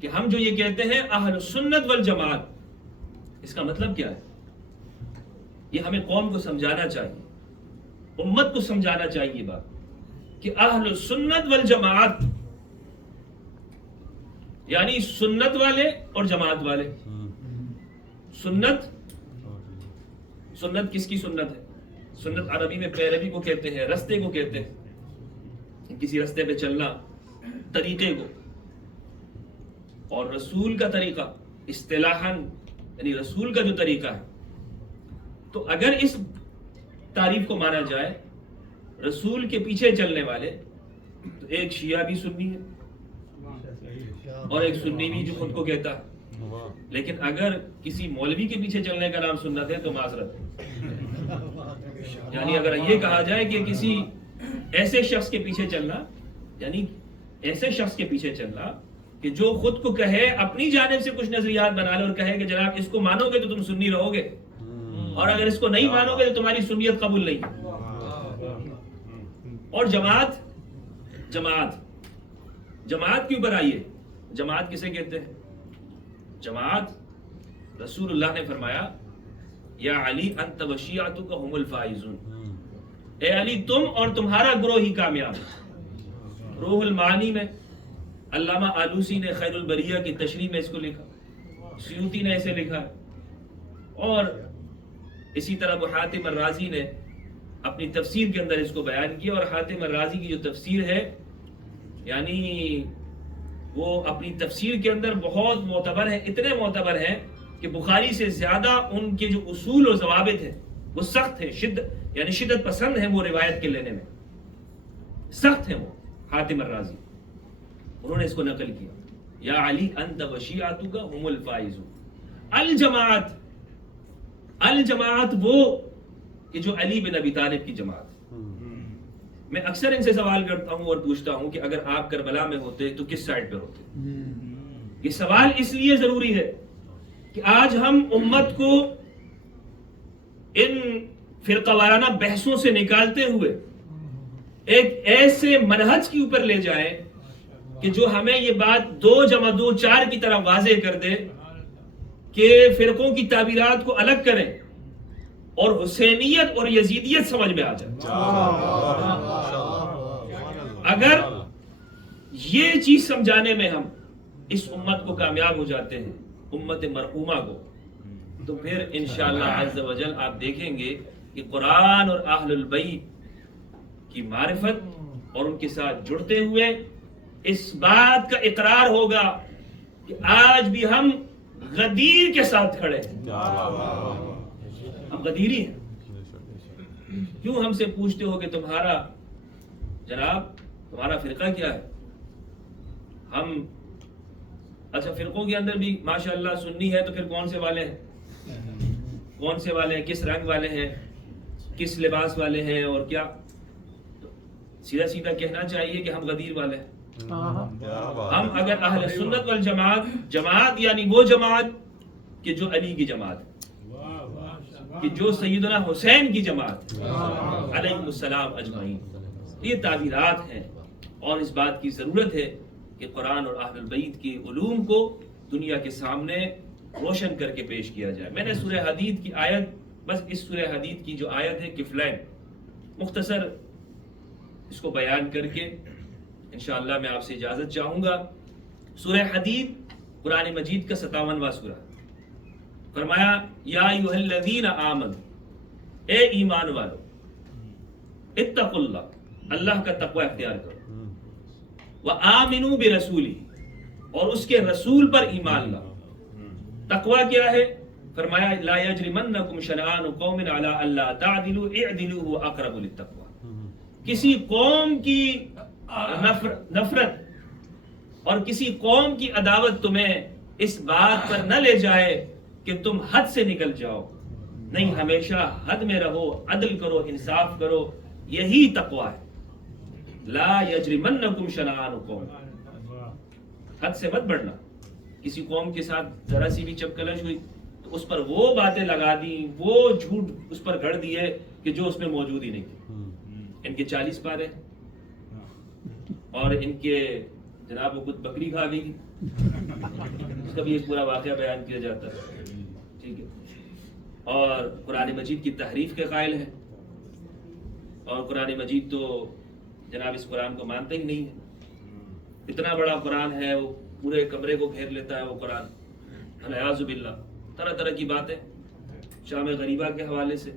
کہ ہم جو یہ کہتے ہیں اہل سنت والجماعت، اس کا مطلب کیا ہے؟ یہ ہمیں قوم کو سمجھانا چاہیے، امت کو سمجھانا چاہیے یہ بات کہ اہل سنت والجماعت یعنی سنت والے اور جماعت والے۔ سنت، سنت کس کی سنت ہے؟ سنت عربی میں پیروی کو کہتے ہیں، رستے کو کہتے ہیں، کسی رستے پہ چلنا، طریقے کو۔ اور رسول کا طریقہ اصطلاحاً یعنی رسول کا جو طریقہ ہے، تو اگر اس تعریف کو مانا جائے رسول کے پیچھے چلنے والے، تو ایک شیعہ بھی سنی ہے اور ایک سنی بھی جو خود کو کہتا ہے۔ لیکن اگر کسی مولوی کے پیچھے چلنے کا نام سنت ہے تو معذرت، یعنی اگر یہ کہا جائے کہ کسی ایسے شخص کے پیچھے چلنا، یعنی ایسے شخص کے پیچھے چلنا کہ جو خود کو کہے، اپنی جانب سے کچھ نظریات بنا لے اور کہے کہ جناب اس کو مانو گے تو تم سنی رہو گے، اور اگر اس کو نہیں مانو گے تو تمہاری سنیت قبول نہیں۔ اور جماعت، جماعت جماعت کے اوپر آئیے، جماعت کسے کہتے ہیں؟ جماعت رسول اللہ نے فرمایا یا علی انت و شیعتک هم الفائزون، اے علی تم اور تمہارا گروہ ہی کامیاب ہے۔ روح المعانی میں علامہ آلوسی نے خیر البریہ کی تشریح میں اس کو لکھا، سیوطی نے اسے لکھا، اور اسی طرح ابو حاتم الرازی نے اپنی تفسیر کے اندر اس کو بیان کیا، اور حاتم الرازی کی جو تفسیر ہے یعنی وہ اپنی تفسیر کے اندر بہت معتبر ہے، اتنے معتبر ہیں کہ بخاری سے زیادہ ان کے جو اصول و ضوابط ہیں وہ سخت ہیں، شدت پسند ہیں وہ روایت کے لینے میں، سخت ہیں وہ حاتم الرازی. انہوں نے اس کو نقل کیا، یا علی انت وشیعتک هم الفائزون. الجماعت وہ کہ جو علی بن ابی طالب کی جماعت. میں اکثر ان سے سوال کرتا ہوں اور پوچھتا ہوں کہ اگر آپ کربلا میں ہوتے تو کس سائڈ پہ ہوتے؟ یہ سوال اس لیے ضروری ہے کہ آج ہم امت کو ان فرقہ وارانہ بحثوں سے نکالتے ہوئے ایک ایسے منہج کے اوپر لے جائیں کہ جو ہمیں یہ بات 2 + 2 = 4 کی طرح واضح کر دے کہ فرقوں کی تعبیرات کو الگ کریں اور حسینیت اور یزیدیت سمجھ میں آ جائے. اگر یہ چیز سمجھانے میں ہم اس امت کو کامیاب ہو جاتے ہیں، امت مرحومہ کو، تو پھر انشاءاللہ عز و جل آپ دیکھیں گے کہ قرآن اور اہل البیت کی معرفت اور ان کے ساتھ جڑتے ہوئے اس بات کا اقرار ہوگا کہ آج بھی ہم غدیر کے ساتھ کھڑے ہیں. ہم غدیری ہیں. کیوں ہم سے پوچھتے ہو کہ تمہارا فرقہ کیا ہے؟ ہم اچھا فرقوں کے اندر بھی ماشاءاللہ سنی ہے تو پھر کون سے والے ہیں، کس رنگ والے ہیں، کس لباس والے ہیں، اور کیا سیدھا سیدھا کہنا چاہیے کہ ہم غدیر والے ہیں. ہم اگر اہل سنت والجماعت یعنی وہ جماعت کہ جو علی کی جماعت ہے، کہ جو سیدنا حسین کی جماعت علیہ السلام اجمعین. یہ تعبیرات ہیں اور اس بات کی ضرورت ہے کہ قرآن اور اہل البیت کے علوم کو دنیا کے سامنے روشن کر کے پیش کیا جائے. میں نے سورہ حدید کی آیت، بس اس سورہ حدید کی جو آیت ہے کفلین، مختصر اس کو بیان کر کے انشاءاللہ میں آپ سے اجازت چاہوں گا. سورہ حدید قرآن مجید کا 57واں سورہ. فرمایا یا ایھا الذین آمنوا، اے ایمان والو، اتقوا اللہ، اللہ کا تقوی اختیار کرو، وآمنوا برسولہ، اور اس کے رسول پر ایمان لاؤ. تقوی کیا ہے؟ فرمایا لا یجرمنکم شنآن قوم علی الا تعدلوا اعدلوا هو اقرب للتقوی. کسی قوم کی نفرت اور کسی قوم کی عداوت تمہیں اس بات پر نہ لے جائے کہ تم حد سے نکل جاؤ. نہیں، ہمیشہ حد میں رہو، عدل کرو، انصاف کرو، یہی تقوی ہے. لا یجرمنکم شنآن قوم، حد سے مت بڑھنا. کسی قوم کے ساتھ ذرا سی بھی چپکلش ہوئی تو اس پر وہ باتیں لگا دی، وہ جھوٹ اس پر گھڑ دیے کہ جو اس میں موجود ہی نہیں تھی. ان کے 40 پارے اور ان کے جناب وہ کچھ بکری کھا گئی، اس کا بھی ایک پورا واقعہ بیان کیا جاتا ہے. ٹھیک ہے. اور قرآن مجید کی تحریف کے قائل ہیں، اور قرآن مجید تو جناب اس قرآن کو مانتا ہی نہیں ہے. اتنا بڑا قرآن ہے، وہ پورے کمرے کو گھیر لیتا ہے وہ قرآن. والعیاذ باللہ، طرح طرح کی باتیں شام غریبہ کے حوالے سے،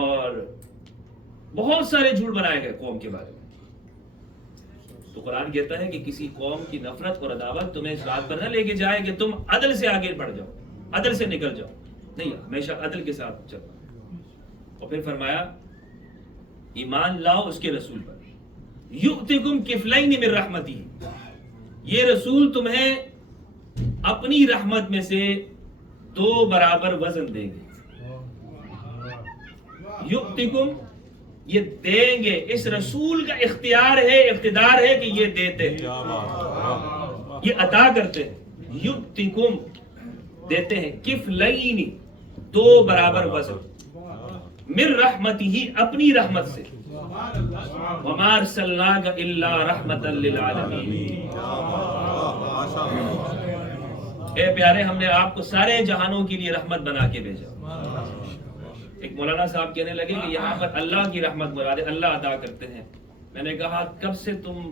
اور بہت سارے جھوٹ بنائے گئے قوم کے بارے میں. تو قرآن کہتا ہے کہ کسی قوم کی نفرت اور عداوت تمہیں اس بات پر نہ لے کے جائے کہ تم عدل سے آگے بڑھ جاؤ، عدل سے نکل جاؤ. نہیں، ہمیشہ عدل کے ساتھ چلو. اور پھر فرمایا ایمان لاؤ اس کے رسول پر. یؤتکم کفلین من رحمتہ، یہ رسول تمہیں اپنی رحمت میں سے 2 برابر وزن دیں گے. یؤتکم، یہ دیں گے. اس رسول کا اختیار ہے، اقتدار ہے کہ یہ دیتے ہیں، یہ عطا کرتے ہیں. یؤتکم، دیتے ہیں. کفلین، 2 برابر وزن. من رحمتہ، اپنی رحمت سے. وما ارسلناک الا رحمتا للعالمین. اے پیارے، ہم نے آپ کو سارے جہانوں کے لیے رحمت بنا کے بھیجا. ایک مولانا صاحب کہنے لگے کہ یہاں پر اللہ کی رحمت مراد ہے، اللہ عطا کرتے ہیں. میں نے کہا کب سے تم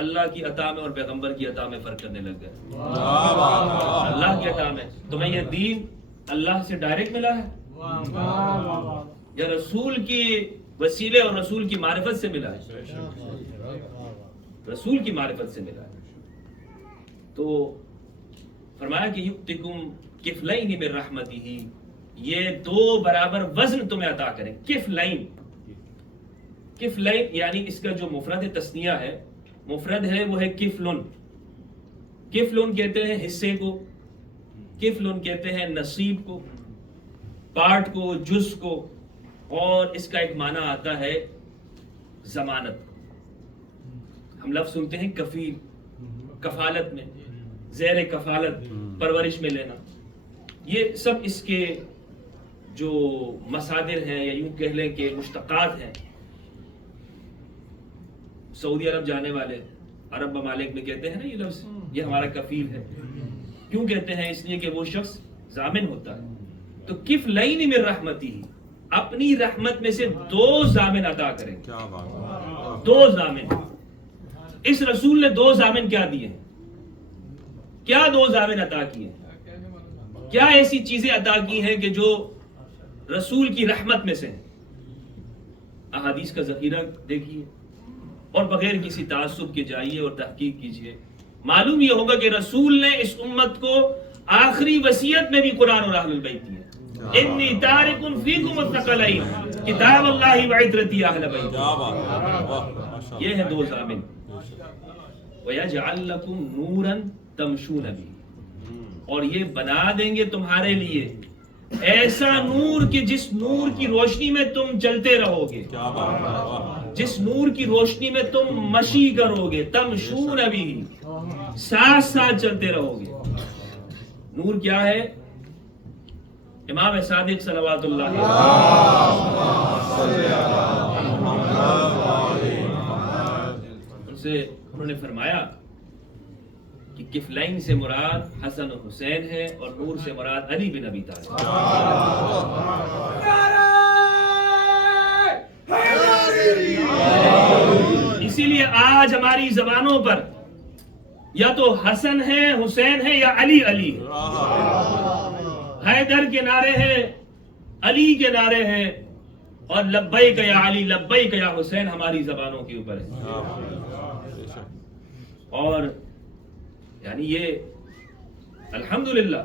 اللہ کی عطا میں اور پیغمبر کی عطا میں فرق کرنے لگ گئے؟ اللہ کی عطا میں تمہیں یہ دین اللہ سے ڈائریکٹ ملا ہے، یا رسول کی وسیلے اور رسول کی معرفت سے ملا ہے؟ رسول کی معرفت سے ملا ہے۔ تو فرمایا کہ یؤتکم کفلین من رحمتہ، یہ 2 برابر وزن تمہیں عطا کریں۔ کفلین، کفلین یعنی اس کا جو مفرد تثنیہ ہے، مفرد ہے وہ ہے کفلن۔ کفلن کہتے ہیں حصے کو، کفلن کہتے ہیں نصیب کو، پارٹ کو، جز کو، اور اس کا ایک معنی آتا ہے ضمانت۔ ہم لفظ سنتے ہیں کفیل، کفالت میں، زیر کفالت، پرورش میں لینا، یہ سب اس کے جو مصادر ہیں یا یوں کہہ لیں کہ مشتقات ہیں۔ سعودی عرب جانے والے عرب ممالک میں کہتے ہیں نا یہ لفظ، یہ ہمارا کفیل ہے۔ کیوں کہتے ہیں؟ اس لیے کہ وہ شخص ضامن ہوتا ہے۔ تو کفلین من رحمتہ، اپنی رحمت میں سے 2 ضامن عطا کریں۔ کیا بات ہے، 2 ضامن۔ اس رسول نے 2 ضامن کیا دیے ہیں؟ کیا 2 ضامن عطا کیے ہیں؟ کیا ایسی چیزیں عطا کی ہیں کہ جو رسول کی رحمت میں سے ہیں؟ احادیث کا ذخیرہ دیکھیے اور بغیر کسی تعصب کے جائیے اور تحقیق کیجیے، معلوم یہ ہوگا کہ رسول نے اس امت کو آخری وصیت میں بھی قرآن اور اہل البیت دیا۔ انی تارک فیکم الثقلین کتاب اللہ وعترتی اہل بیت۔ کیا بات ہے، واہ ماشاء اللہ۔ یہ ہے 2 ضامن۔ وَيَجْعَلْ لَكُمْ نُورًا تَمْشُونَ بِهِ، اور یہ بنا دیں گے تمہارے لیے ایسا نور کہ جس نور کی روشنی میں تم چلتے رہو گے، کیا بات ہے، واہ، جس نور کی روشنی میں تم مشی کرو گے، تمشون بِهِ، ساتھ ساتھ چلتے رہو گے۔ نور کیا ہے؟ امام صادق صلوات اللہ ان سے انہوں نے فرمایا کہ کفلین سے مراد حسن و حسین ہے اور نور سے مراد علی بن ابی طالب۔ اسی لیے آج ہماری زبانوں پر یا تو حسن ہے، حسین ہے، یا علی علی ہے۔ حیدر کے نعرے ہیں، علی کے نعرے ہیں، اور لبیک یا علی، لبیک یا حسین ہماری زبانوں کے اوپر ہے۔ اور یعنی یہ الحمدللہ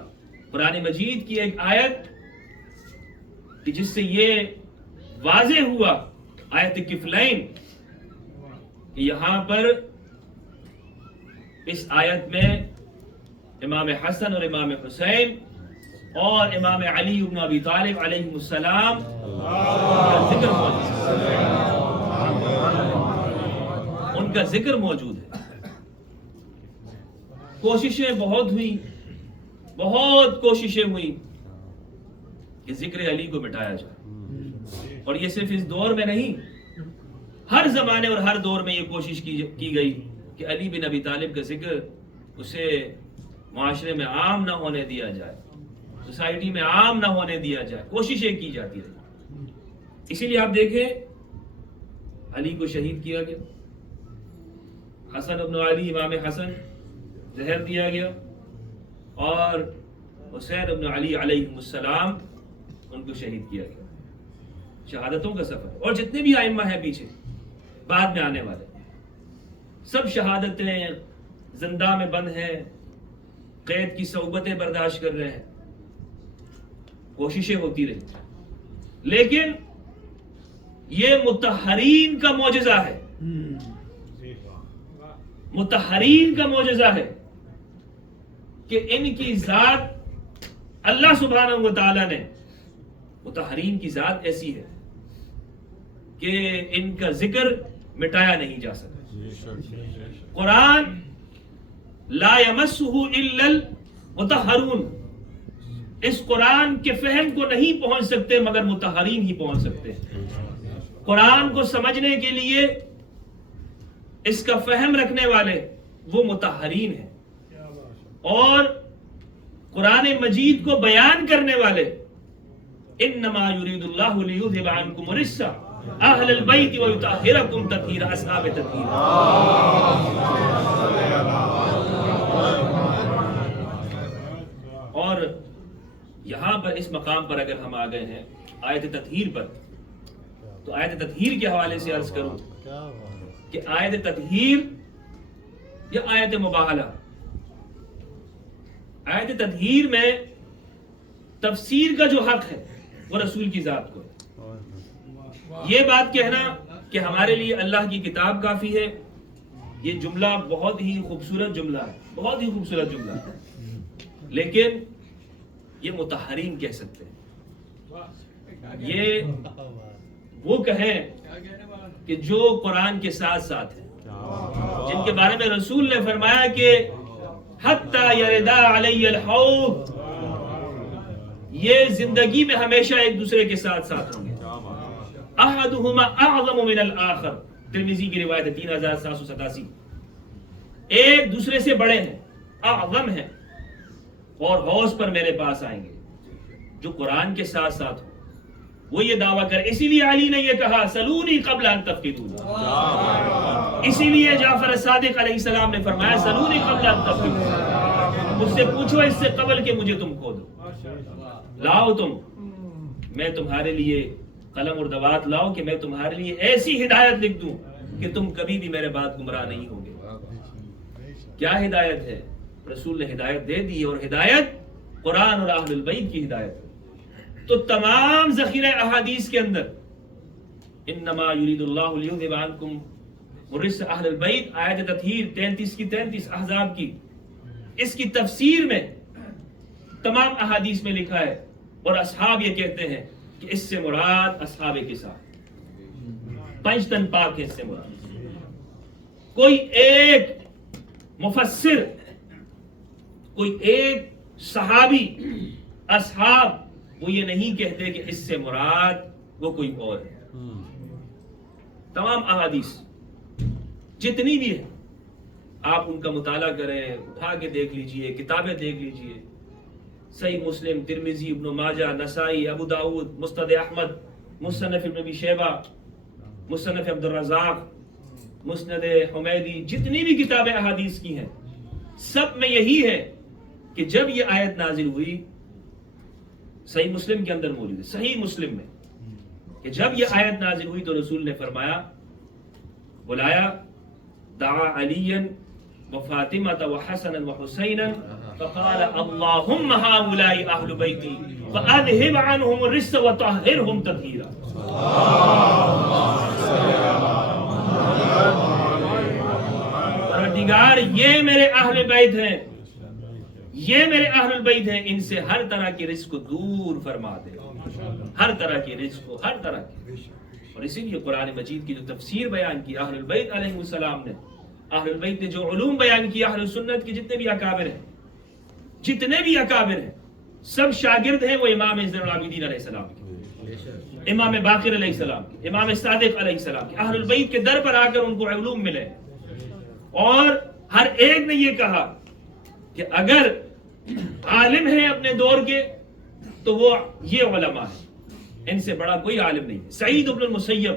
قرآن مجید کی ایک آیت کہ جس سے یہ واضح ہوا، آیت کفلین، کہ یہاں پر اس آیت میں امام حسن اور امام حسین اور امام علی بن ابی طالب علیہ السلام ان کا ذکر موجود ہے۔ کوششیں بہت ہوئی، بہت کوششیں ہوئی کہ ذکر علی کو مٹایا جائے، اور یہ صرف اس دور میں نہیں، ہر زمانے اور ہر دور میں یہ کوشش کی گئی کہ علی بن ابی طالب کا ذکر اسے معاشرے میں عام نہ ہونے دیا جائے، سوسائٹی میں عام نہ ہونے دیا جائے، کوششیں کی جاتی رہی۔ اسی لیے آپ دیکھیں علی کو شہید کیا گیا، حسن ابن علی امام حسن زہر دیا گیا، اور حسین ابن علی علیہ السلام ان کو شہید کیا گیا۔ شہادتوں کا سفر، اور جتنے بھی ائمہ ہیں پیچھے بعد میں آنے والے، سب شہادتیں، زندہ میں بند ہیں، قید کی صعوبتیں برداشت کر رہے ہیں، کوششیں ہوتی رہی، لیکن یہ مطہرین کا معجزہ ہے، مطہرین کا معجزہ ہے کہ ان کی ذات اللہ سبحانہ و تعالی نے، مطہرین کی ذات ایسی ہے کہ ان کا ذکر مٹایا نہیں جا سکتا۔ قرآن لا یمسہ الا المطہرون، اس قرآن کے فہم کو نہیں پہنچ سکتے مگر مطہرین ہی پہنچ سکتے ہیں۔ قرآن کو سمجھنے کے لیے اس کا فہم رکھنے والے وہ مطہرین ہیں، اور قرآن مجید کو بیان کرنے والے انما یرید اللہ لیذھب عنکم الرجس اہل البیت ویطہرکم تطہیرا، اصحاب تطہیر۔ اور یہاں پر اس مقام پر اگر ہم آ گئے ہیں آیت تطہیر پر، تو آیت تطہیر کے حوالے سے عرض کروں کہ آیت تطہیر یا آیت مباہلہ، آیت تطہیر میں تفسیر کا جو حق ہے وہ رسول کی ذات کو ہے۔ یہ بات کہنا کہ ہمارے لیے اللہ کی کتاب کافی ہے، یہ جملہ بہت ہی خوبصورت جملہ ہے، بہت ہی خوبصورت جملہ ہے، لیکن یہ مطہرین کہہ سکتے ہیں، یہ وہ کہیں کہ جو قرآن کے ساتھ ساتھ ہیں، جن کے بارے میں رسول نے فرمایا کہ حتی یردا علی الحوض، یہ زندگی میں ہمیشہ ایک دوسرے کے ساتھ ساتھ ہوں گے، احدہما اعظم من الآخر، ترمذی کی روایت ہے 3787، ایک دوسرے سے بڑے ہیں، اعظم ہیں، اور حوض پر میرے پاس آئیں گے جو قرآن کے ساتھ ساتھ ہوں۔ وہ یہ دعویٰ کرے، اسی لیے علی نے یہ کہا سلونی قبل ان تفقدون، اسی لیے جعفر صادق علیہ السلام نے فرمایا سلونی قبل ان تفقدون، مجھ سے پوچھو اس سے قبل کہ مجھے تم کھو دو، لاؤ تم، میں تمہارے لیے قلم اور دوات لاؤ کہ میں تمہارے لیے ایسی ہدایت لکھ دوں کہ تم کبھی بھی میرے بعد گمراہ نہیں ہوگے۔ کیا ہدایت ہے؟ رسول نے ہدایت دے دی، اور ہدایت قرآن اور اہل البیت کی ہدایت ہے۔ تو تمام ذخیرہ احادیث کے اندر انما یرید اللہ لیذھب عنکم الرجس اہل البیت، آیت تطہیر 33 کی 33 احزاب کی، اس کی تفسیر میں تمام احادیث میں لکھا ہے، اور اصحاب یہ کہتے ہیں کہ اس سے مراد اصحاب کے ساتھ پنجتن پاک ہے، اس سے مراد کوئی ایک مفسر، کوئی ایک صحابی، اصحاب وہ یہ نہیں کہتے کہ اس سے مراد وہ کوئی اور ہے۔ تمام احادیث جتنی بھی ہیں آپ ان کا مطالعہ کریں، اٹھا کے دیکھ لیجئے، کتابیں دیکھ لیجئے، صحیح مسلم، ترمذی، ابن ماجہ، نسائی، ابو داؤد، مسند احمد، مصنف ابن ابی شیبہ، مصنف عبد الرزاق، مسند حمیدی، جتنی بھی کتابیں احادیث کی ہیں سب میں یہی ہے کہ جب یہ آیت نازل ہوئی، صحیح مسلم کے اندر موجود ہے، صحیح مسلم میں، کہ جب یہ آیت نازل ہوئی تو رسول نے فرمایا، بلایا، دعا علیا وفاطمة وحسنا وحسينا فقال اللهم هؤلاء أهل بيتي فأذهب عنهم الرجس وطهرهم تطهيرا۔ پروردگار یہ میرے اہل بیت ہیں، یہ میرے اہل بیت ہیں، ان سے ہر طرح کی رجس کو دور فرما دے، ہر طرح کی رجس کو، ہر طرح کی۔ اور اسی لیے قرآن مجید کی جو تفسیر بیان کی اہل البیت علیہ السلام نے، اہل البیت نے جو علوم بیان کی، اہل سنت کے جتنے بھی اکابر ہیں، جتنے بھی اکابر ہیں، سب شاگرد ہیں وہ امام زین العابدین علیہ السلام کے، امام باقر علیہ السلام کے، امام صادق علیہ السلام کے، اہل البیت کے در پر آ کر ان کو علوم ملے، اور ہر ایک نے یہ کہا کہ اگر عالم ہیں اپنے دور کے تو وہ یہ علماء ہیں، ان سے بڑا کوئی عالم نہیں ہے۔ سعید بن المسیب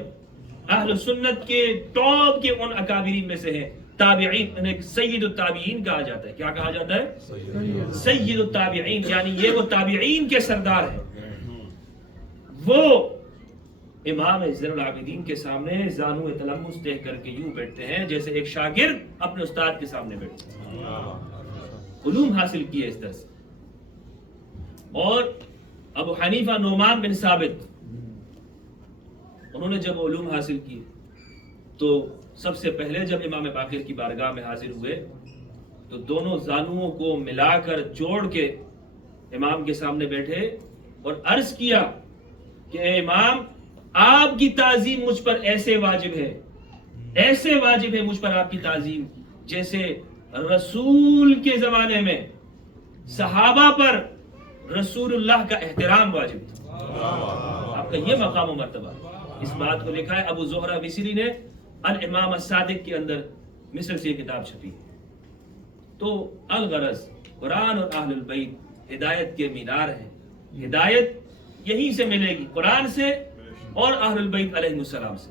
اہل سنت کے ٹاپ کے ان اکابرین میں سے ہیں، تابعین، انہیں سید التابعین کہا جاتا ہے۔ کیا کہا جاتا ہے؟ سید التابعین، یعنی یہ وہ تابعین کے سردار ہیں۔ وہ امام زین العابدین کے سامنے زانو تلمس دے کر کے یوں بیٹھتے ہیں جیسے ایک شاگرد اپنے استاد کے سامنے بیٹھتے ہیں، علوم حاصل کیے اس طرح سے۔ اور ابو حنیفہ نعمان بن ثابت، انہوں نے جب علوم حاصل کی تو سب سے پہلے جب امام باقر کی بارگاہ میں حاضر ہوئے تو دونوں زانوؤں کو ملا کر جوڑ کے امام کے سامنے بیٹھے اور عرض کیا کہ اے امام، آپ کی تعظیم مجھ پر ایسے واجب ہے، ایسے واجب ہے مجھ پر آپ کی تعظیم جیسے رسول کے زمانے میں صحابہ پر رسول اللہ کا احترام واجب تھا۔ آپ کا یہ مقام و مرتبہ، اس بات کو لکھا ہے ابو زہرہ مصری نے الامام الصادق کے اندر، مصر سے یہ کتاب چھپی ہے۔ تو الغرض قرآن اور اہل البیت ہدایت کے مینار ہیں، ہدایت یہیں سے ملے گی، قرآن سے اور اہل البیت علیہ السلام سے۔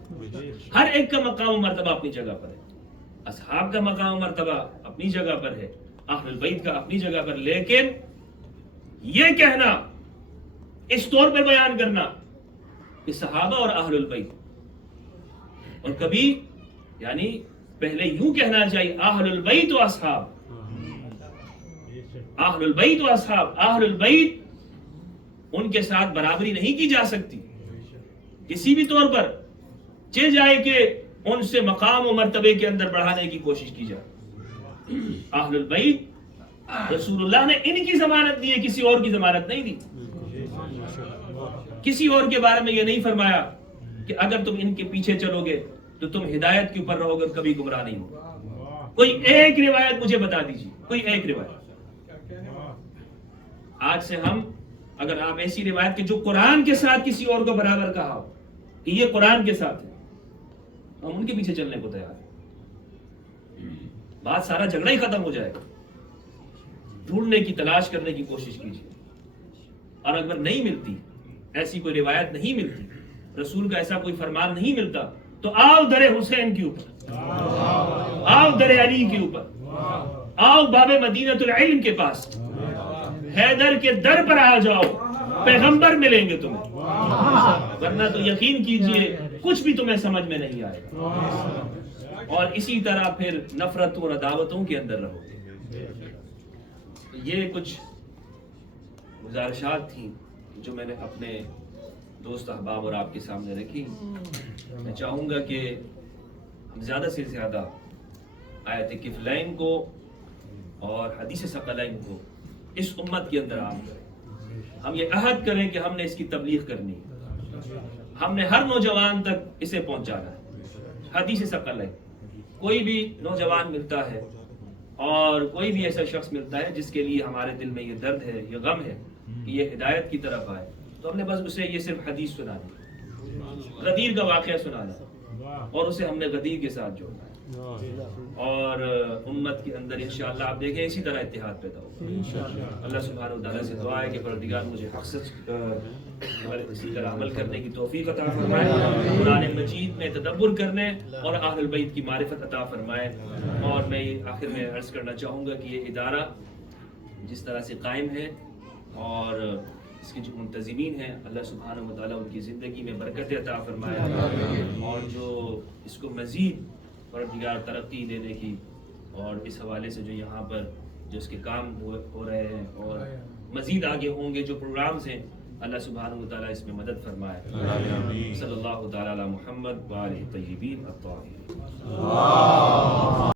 ہر ایک کا مقام و مرتبہ اپنی جگہ پر ہے، اصحاب کا مقام و مرتبہ اپنی جگہ پر ہے، اہل البیت کا اپنی جگہ پر، لیکن یہ کہنا اس طور پر بیان کرنا کہ صحابہ اور اہل البیت، اور کبھی یعنی پہلے یوں کہنا چاہیے اہل البیت و اصحاب، اہل البیت و اصحاب، اہل البیت ان کے ساتھ برابری نہیں کی جا سکتی کسی بھی طور پر، چل جائے کہ ان سے مقام و مرتبے کے اندر بڑھانے کی کوشش کی جائے۔ اہل البیت رسول اللہ نے ان کی ضمانت دی ہے، کسی اور کی ضمانت نہیں دی۔ کسی اور کے بارے میں یہ نہیں فرمایا کہ اگر تم ان کے پیچھے چلو گے تو تم ہدایت کے اوپر رہو گے، کبھی گمراہ نہیں ہوگا۔ کوئی ایک روایت مجھے بتا دیجیے، کوئی ایک روایت۔ آج سے ہم اگر آپ ایسی روایت کہ جو قرآن کے ساتھ کسی اور کو برابر کہا ہو کہ یہ قرآن کے ساتھ ہے، ہم ان کے پیچھے چلنے کو تیار ہیں۔ بات سارا جھگڑا ہی ختم ہو جائے گا۔ ڈھونڈنے کی تلاش کرنے کی کوشش کیجیے، اور اگر نہیں ملتی، ایسی کوئی روایت نہیں ملتی، رسول کا ایسا کوئی فرمان نہیں ملتا، تو آؤ در حسین کے اوپر، آؤ در علی کے اوپر، آؤ باب مدینۃ العلم کے پاس، حیدر کے در پر آ جاؤ، پیغمبر ملیں گے تمہیں، ورنہ تو یقین کیجئے کچھ بھی تمہیں سمجھ میں نہیں آئے گا، اور اسی طرح پھر نفرتوں اور عداوتوں کے اندر رہو گے۔ یہ کچھ گزارشات تھیں جو میں نے اپنے دوست احباب اور آپ کے سامنے رکھی۔ میں چاہوں گا کہ ہم زیادہ سے زیادہ آیت کفلین کو اور حدیث ثقلین کو اس امت کے اندر عام کریں۔ ہم یہ عہد کریں کہ ہم نے اس کی تبلیغ کرنی ہے، ہم نے ہر نوجوان تک اسے پہنچانا ہے۔ حدیث ثقلین، کوئی بھی نوجوان ملتا ہے اور کوئی بھی ایسا شخص ملتا ہے جس کے لیے ہمارے دل میں یہ درد ہے، یہ غم ہے کہ یہ ہدایت کی طرف آئے، تو ہم نے بس اسے یہ صرف حدیث سنا دی، غدیر کا واقعہ سنانا، اور اسے ہم نے غدیر کے ساتھ جوڑنا ہے، اور امت کے اندر انشاءاللہ آپ دیکھیں اسی طرح اتحاد پیدا ہوگا۔ اللہ سبحانہ و تعالیٰ سے دعا ہے کہ پروردگار مجھے حق سچ پر اسی طرح عمل کرنے کی توفیق عطا فرمائے، قرآن مجید میں تدبر کرنے اور اہل البیت کی معرفت عطا فرمائے۔ اور میں آخر میں عرض کرنا چاہوں گا کہ یہ ادارہ جس طرح سے قائم ہے اور اس کے جو منتظمین ہیں، اللہ سبحانہ و تعالیٰ ان کی زندگی میں برکت عطا فرمائے، اور جو اس کو مزید پروردگار ترقی دینے کی، اور اس حوالے سے جو یہاں پر جو اس کے کام ہو رہے ہیں اور مزید آگے ہوں گے جو پروگرامز ہیں، اللہ سبحانہ و تعالیٰ اس میں مدد فرمائے۔ صلی اللہ تعالیٰ علی محمد وآلہ الطیبین الطاہرین۔